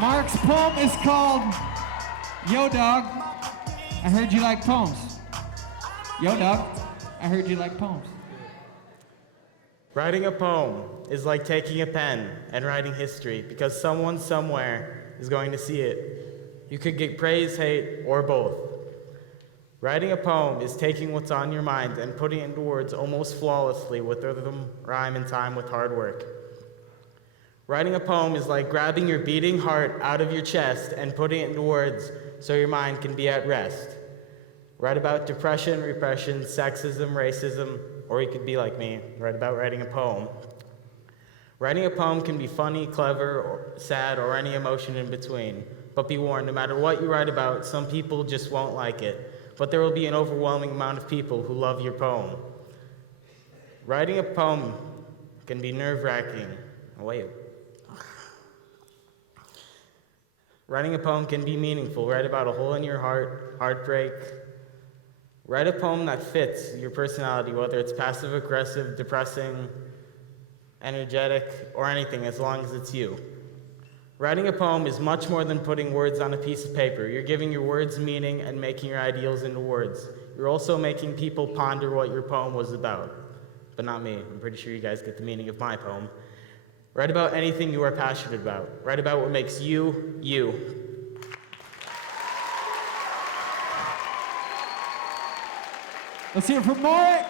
Mark's poem is called Yo Dog, I Heard You Like Poems. Yo Dog, I heard you like poems. Writing a poem is like taking a pen and writing history because someone somewhere is going to see it. You could get praise, hate, or both. Writing a poem is taking what's on your mind and putting it into words almost flawlessly with rhythm, rhyme, and time with hard work. Writing a poem is like grabbing your beating heart out of your chest and putting it into words so your mind can be at rest. Write about depression, repression, sexism, racism, or you could be like me, write about writing a poem. Writing a poem can be funny, clever, or sad, or any emotion in between. But be warned, no matter what you write about, some people just won't like it. But there will be an overwhelming amount of people who love your poem. Writing a poem can be nerve-wracking. Oh, wait. Writing a poem can be meaningful. Write about a hole in your heart, heartbreak. Write a poem that fits your personality, whether it's passive-aggressive, depressing, energetic, or anything, as long as it's you. Writing a poem is much more than putting words on a piece of paper. You're giving your words meaning and making your ideals into words. You're also making people ponder what your poem was about. But not me. I'm pretty sure you guys get the meaning of my poem. Write about anything you are passionate about. Write about what makes you, you. Let's hear it from Mark.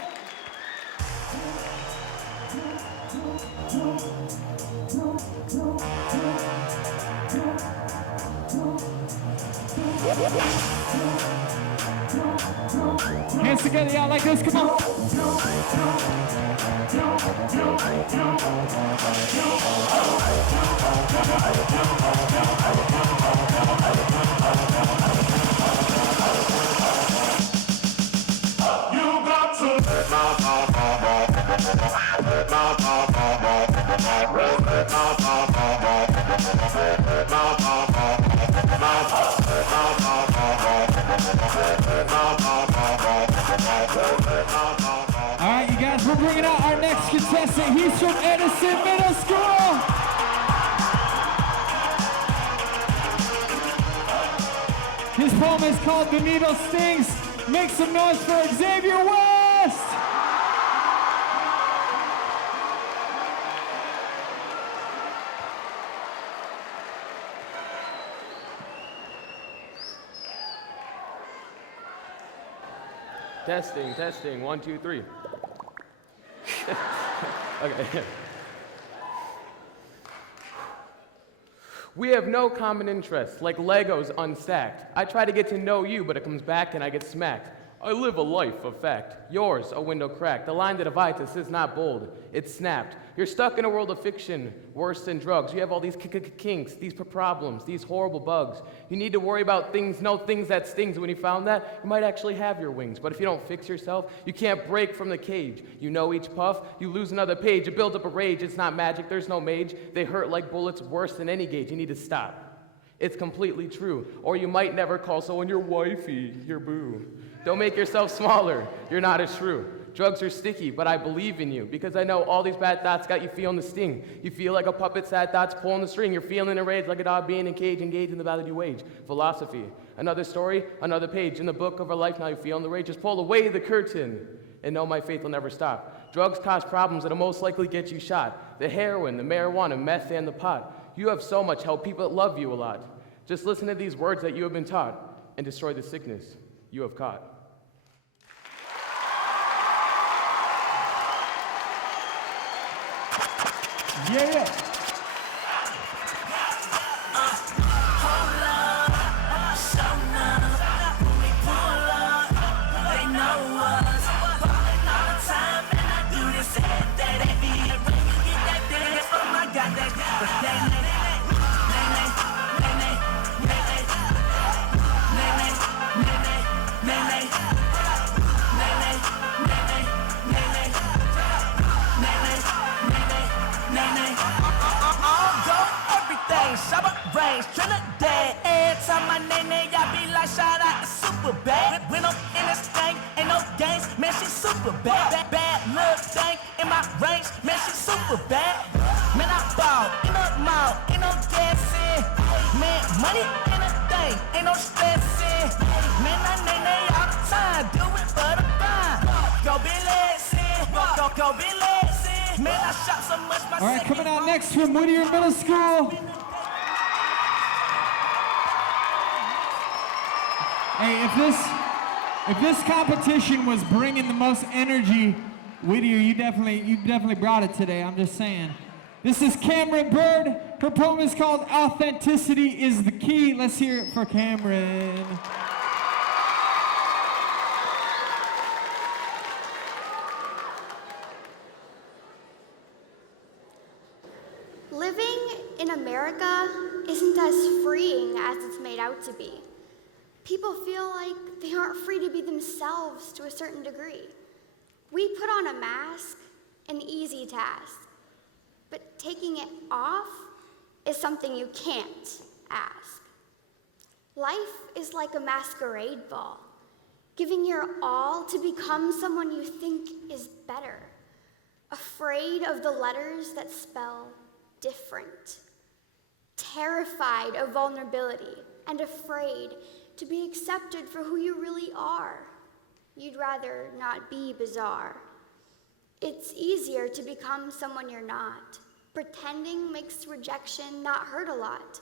Hands together, y'all, like this, come on. All right, you guys, we're bringing out our next contestant. He's from Edison Middle School. His poem is called The Needle Stings. Make some noise for Xavier West. Testing, 1, 2, 3. Okay. We have no common interests, like Legos unstacked. I try to get to know you, but it comes back and I get smacked. I live a life of fact. Yours, a window cracked. The line that divides us is not bold. It's snapped. You're stuck in a world of fiction, worse than drugs. You have all these kinks, these problems, these horrible bugs. You need to worry about things, no things that stings. When you found that, you might actually have your wings. But if you don't fix yourself, you can't break from the cage. You know each puff, you lose another page. You build up a rage. It's not magic. There's no mage. They hurt like bullets, worse than any gauge. You need to stop. It's completely true. Or you might never call someone your wifey, your boo. Don't make yourself smaller. You're not as true. Drugs are sticky, but I believe in you because I know all these bad thoughts got you feeling the sting. You feel like a puppet, sad thoughts pulling the string. You're feeling the rage like a dog being in a cage, engaged in the battle you wage. Philosophy. Another story, another page. In the book of our life, now you feeling the rage. Just pull away the curtain and know my faith will never stop. Drugs cause problems that'll most likely get you shot. The heroin, the marijuana, meth, and the pot. You have so much help people that love you a lot. Just listen to these words that you have been taught and destroy the sickness you have caught. Yeah. Trinidad, every time my name, y'all be like, shout out to super bad. When I'm in this thing, ain't no games, man, she super bad. Bad little thing in my range, man, she super bad. Man, I ball in the mall, ain't no guessing. Man, money in a thing, ain't no stressing. Man, I name all the time, do it for the fun. Go be lazy, go be lazy. Man, I shot so much myself. All right, coming out next from Whittier Middle School. Hey, if this competition was bringing the most energy, Whittier, you definitely brought it today. I'm just saying. This is Cameron Bird. Her poem is called "Authenticity is the Key." Let's hear it for Cameron. Living in America isn't as freeing as it's made out to be. People feel like they aren't free to be themselves to a certain degree. We put on a mask, an easy task, but taking it off is something you can't ask. Life is like a masquerade ball, giving your all to become someone you think is better, afraid of the letters that spell different, terrified of vulnerability, and afraid to be accepted for who you really are. You'd rather not be bizarre. It's easier to become someone you're not. Pretending makes rejection not hurt a lot,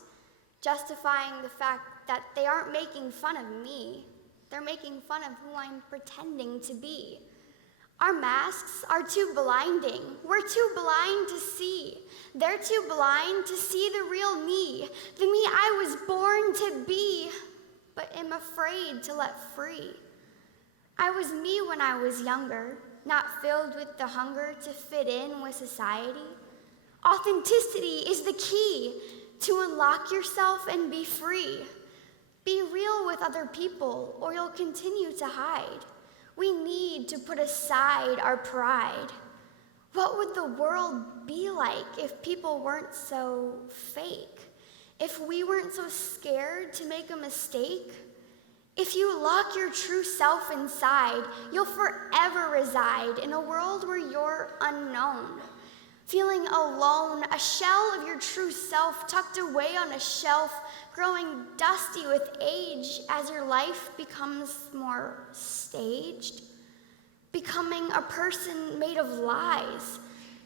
justifying the fact that they aren't making fun of me. They're making fun of who I'm pretending to be. Our masks are too blinding. We're too blind to see. They're too blind to see the real me, the me I was born to be, but am afraid to let free. I was me when I was younger, not filled with the hunger to fit in with society. Authenticity is the key to unlock yourself and be free. Be real with other people, or you'll continue to hide. We need to put aside our pride. What would the world be like if people weren't so fake? If we weren't so scared to make a mistake? If you lock your true self inside, you'll forever reside in a world where you're unknown. Feeling alone, a shell of your true self tucked away on a shelf, growing dusty with age as your life becomes more staged. Becoming a person made of lies,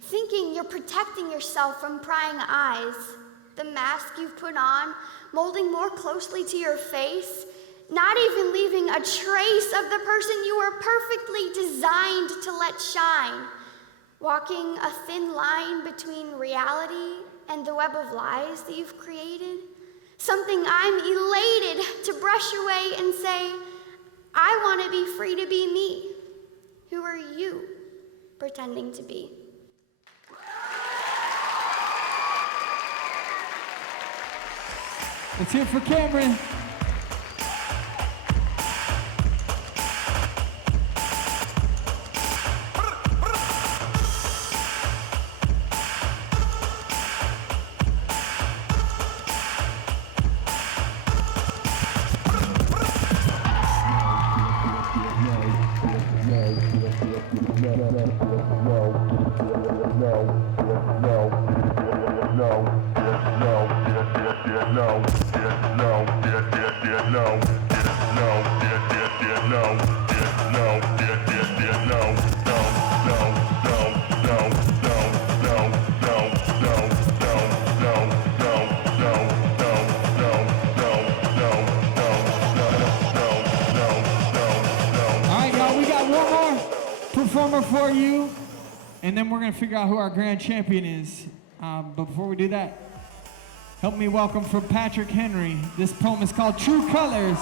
thinking you're protecting yourself from prying eyes. The mask you've put on, molding more closely to your face, not even leaving a trace of the person you were perfectly designed to let shine. Walking a thin line between reality and the web of lies that you've created. Something I'm elated to brush away and say, I want to be free to be me. Who are you pretending to be? Let's hear it for Cameron. Performer for you, and then we're going to figure out who our grand champion is. But before we do that, help me welcome from Patrick Henry. This poem is called True Colors.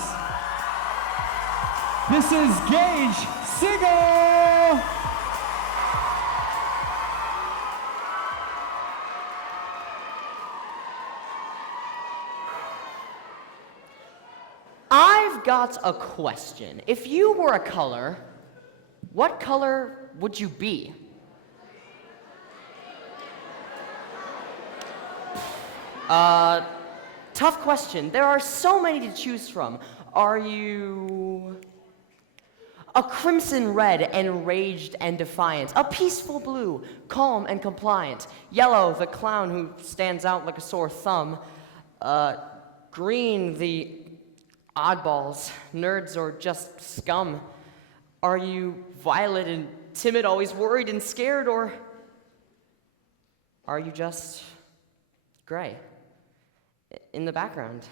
This is Gage Sigel. I've got a question. If you were a color, what color would you be? Tough question. There are so many to choose from. Are you a crimson red, enraged and defiant? A peaceful blue, calm and compliant? Yellow, the clown who stands out like a sore thumb? Green, the oddballs, nerds, or just scum? Are you violet and timid, always worried and scared, or are you just gray in the background,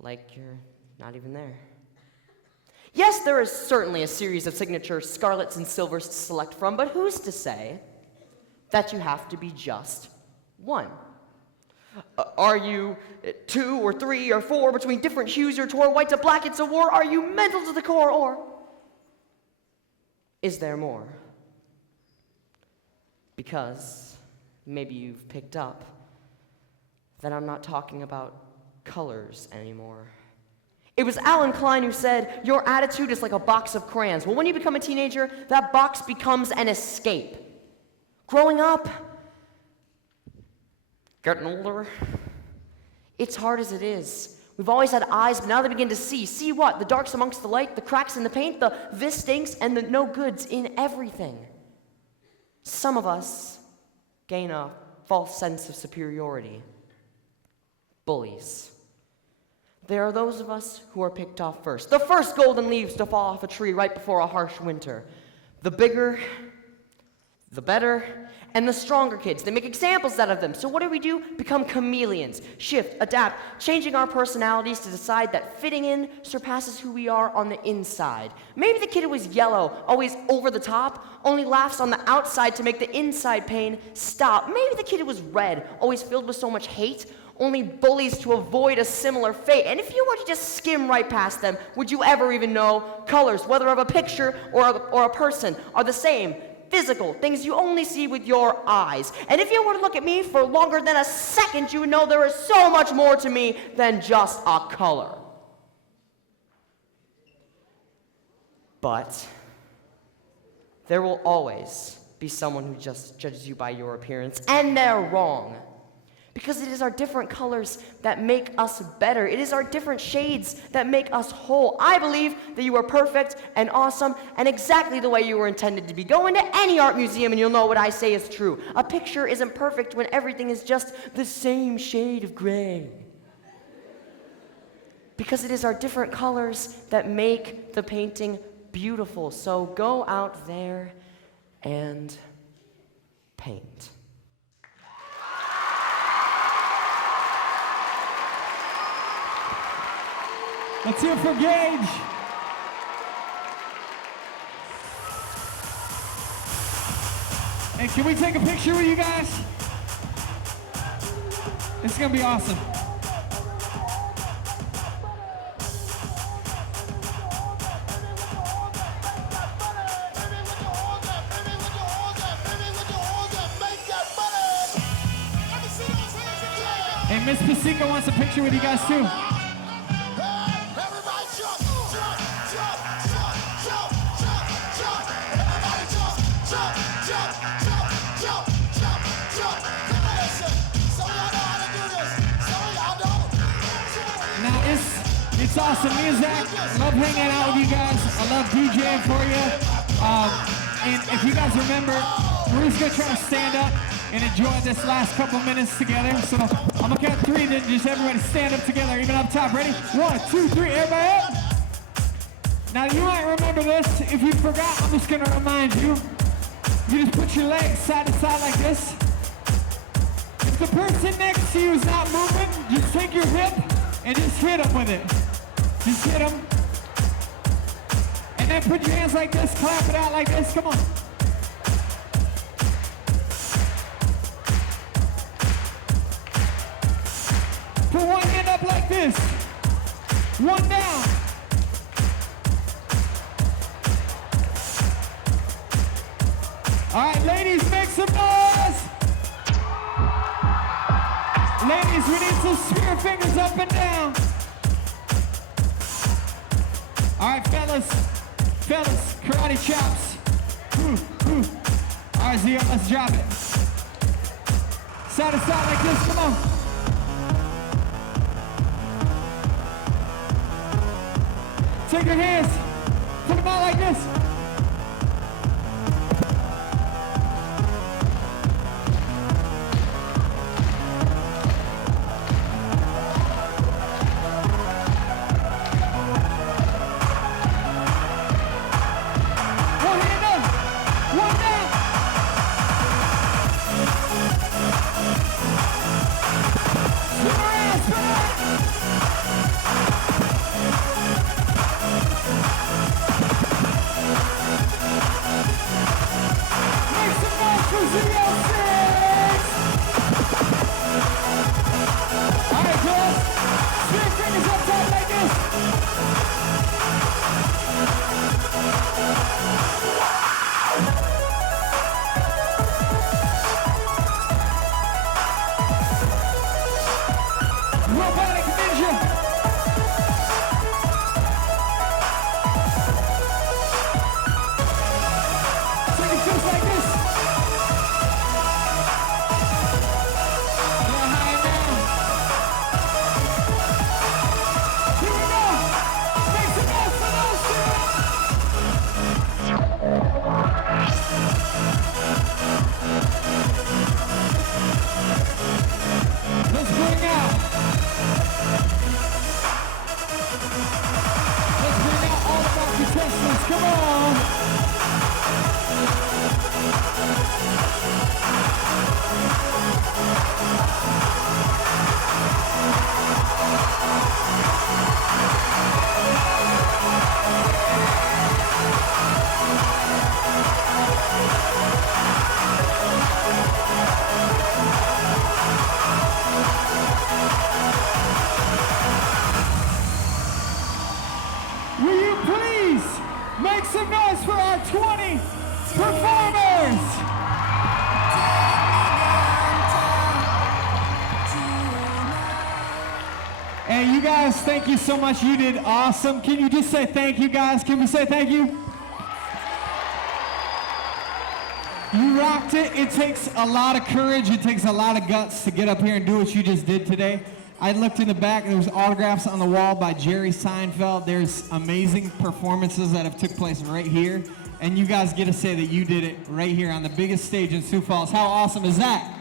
like you're not even there? Yes, there is certainly a series of signature scarlets and silvers to select from, but who's to say that you have to be just one? Are you 2 or 3 or 4 between different hues you're tore, white to black, it's a war? Are you mental to the core, or is there more? Because maybe you've picked up that I'm not talking about colors anymore. It was Alan Klein who said, your attitude is like a box of crayons. Well, when you become a teenager, that box becomes an escape. Growing up, getting older, it's hard as it is. We've always had eyes, but now they begin to see. See what? The darks amongst the light, the cracks in the paint, the this stinks, and the no goods in everything. Some of us gain a false sense of superiority. Bullies. There are those of us who are picked off first. The first golden leaves to fall off a tree right before a harsh winter. The bigger, the better, and the stronger kids. They make examples out of them. So what do? Become chameleons. Shift, adapt, changing our personalities to decide that fitting in surpasses who we are on the inside. Maybe the kid who was yellow, always over the top, only laughs on the outside to make the inside pain stop. Maybe the kid who was red, always filled with so much hate, only bullies to avoid a similar fate. And if you were to just skim right past them, would you ever even know colors, whether of a picture or a person, are the same? Physical, things you only see with your eyes. And if you were to look at me for longer than a second, you would know there is so much more to me than just a color. But there will always be someone who just judges you by your appearance, and they're wrong. Because it is our different colors that make us better. It is our different shades that make us whole. I believe that you are perfect and awesome and exactly the way you were intended to be. Go into any art museum and you'll know what I say is true. A picture isn't perfect when everything is just the same shade of gray. Because it is our different colors that make the painting beautiful. So go out there and paint. Let's hear it for Gage. Hey, can we take a picture with you guys? It's gonna be awesome. And Miss Pasika wants a picture with you guys too. Now it's awesome. Me and Zach love hanging out with you guys. I love DJing for you. And if you guys remember, we're just gonna try to stand up and enjoy this last couple minutes together. So I'm gonna count 3, then just everybody stand up together, even up top. Ready? 1, 2, 3, everybody up. Now you might remember this. If you forgot, I'm just gonna remind you. You just put your legs side to side like this. If the person next to you is not moving, just take your hip and just hit them with it. Just hit them. And then put your hands like this, clap it out like this. Come on. Put one hand up like this. One down. All right, ladies, make some noise. Ladies, we need some spear fingers up and down. All right, fellas, karate chops. All right, Zio, let's drop it. Side to side like this, come on. Take your hands, put them out like this. Hey, you guys, thank you so much. You did awesome. Can you just say thank you, guys? Can we say thank you? You rocked it. It takes a lot of courage. It takes a lot of guts to get up here and do what you just did today. I looked in the back, and there was autographs on the wall by Jerry Seinfeld. There's amazing performances that have took place right here. And you guys get to say that you did it right here on the biggest stage in Sioux Falls. How awesome is that?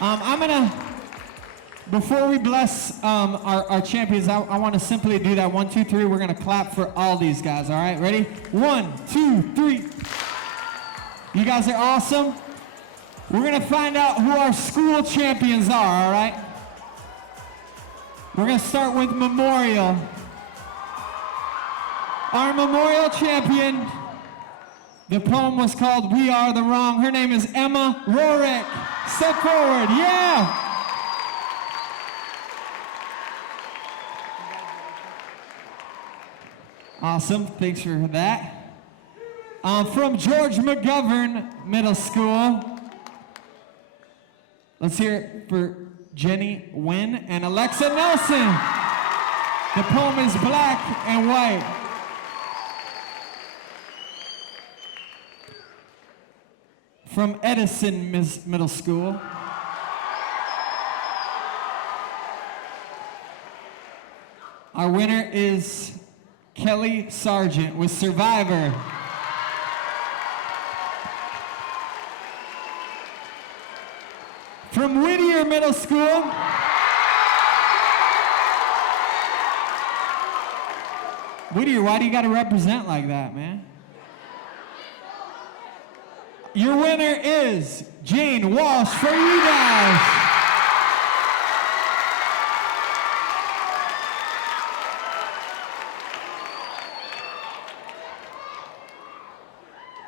I'm gonna, before we bless our champions, I want to simply do that. 1, 2, 3. We're gonna clap for all these guys. All right, ready? 1, 2, 3. You guys are awesome. We're gonna find out who our school champions are. All right. We're gonna start with Memorial. Our Memorial champion. The poem was called "We Are the Wrong." Her name is Emma Rorick. Step forward, yeah! Awesome, thanks for that. From George McGovern Middle School, Let's hear it for Jenny Wynn and Alexa Nelson. The poem is Black and White. From Edison Middle School. Our winner is Kelly Sargent with Survivor. From Whittier Middle School. Whittier, why do you gotta represent like that, man? Your winner is Jane Walsh for you guys.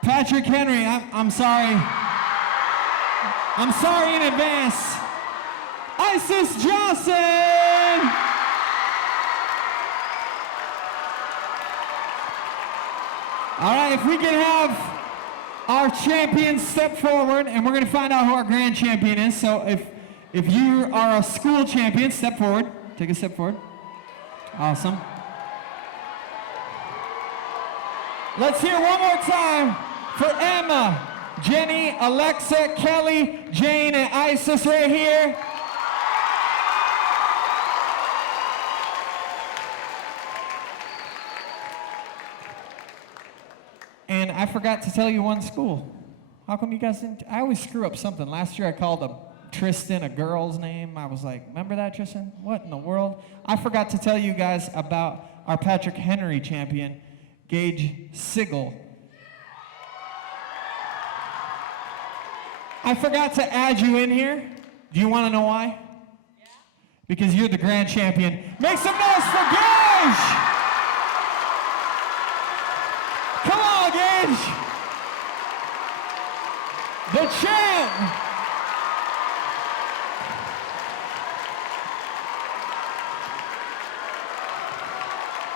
Patrick Henry, I'm sorry. I'm sorry in advance. Isis Johnson! All right, if we can have our champion step forward, and we're going to find out who our grand champion is. So if you are a school champion, step forward. Take a step forward. Awesome. Let's hear one more time for Emma, Jenny, Alexa, Kelly, Jane, and Isis right here. And I forgot to tell you one school. How come you guys didn't? I always screw up something. Last year I called Tristan a girl's name. I was like, remember that, Tristan? What in the world? I forgot to tell you guys about our Patrick Henry champion, Gage Sigel. I forgot to add you in here. Do you want to know why? Yeah. Because you're the grand champion. Make some noise for Gage! Come on, Gage! The champ!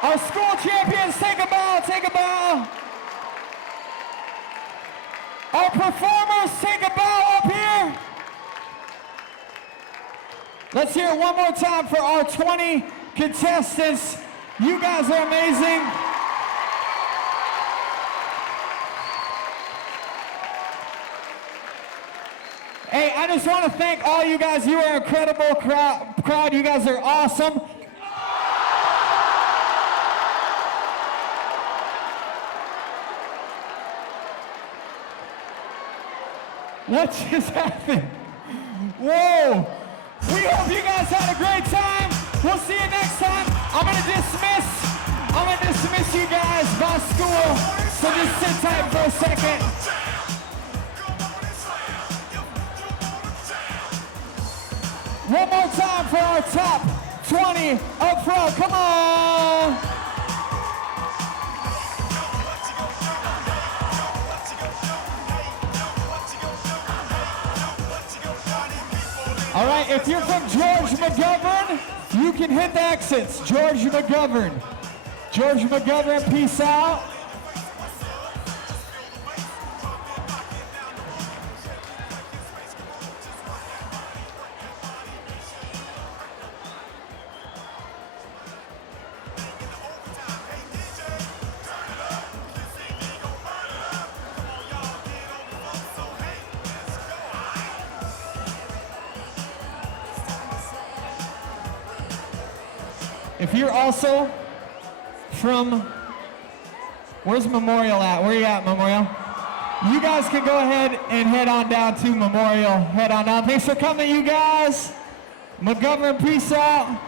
Our school champions, take a bow, take a bow. Our performers, take a bow up here. Let's hear it one more time for our 20 contestants. You guys are amazing. Hey, I just want to thank all you guys. You are an incredible crowd. You guys are awesome. What just happened? Whoa! We hope you guys had a great time. We'll see you next time. I'm gonna dismiss you guys by school. So just sit tight for a second. One more time for our top 20 up front. Come on! All right, if you're from George McGovern, you can hit the exits. George McGovern. George McGovern, peace out. If you're also from, where's Memorial at? Where you at, Memorial? You guys can go ahead and head on down to Memorial. Head on down. Thanks for coming, you guys. McGovern, peace out.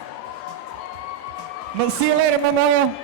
But see you later, Memorial.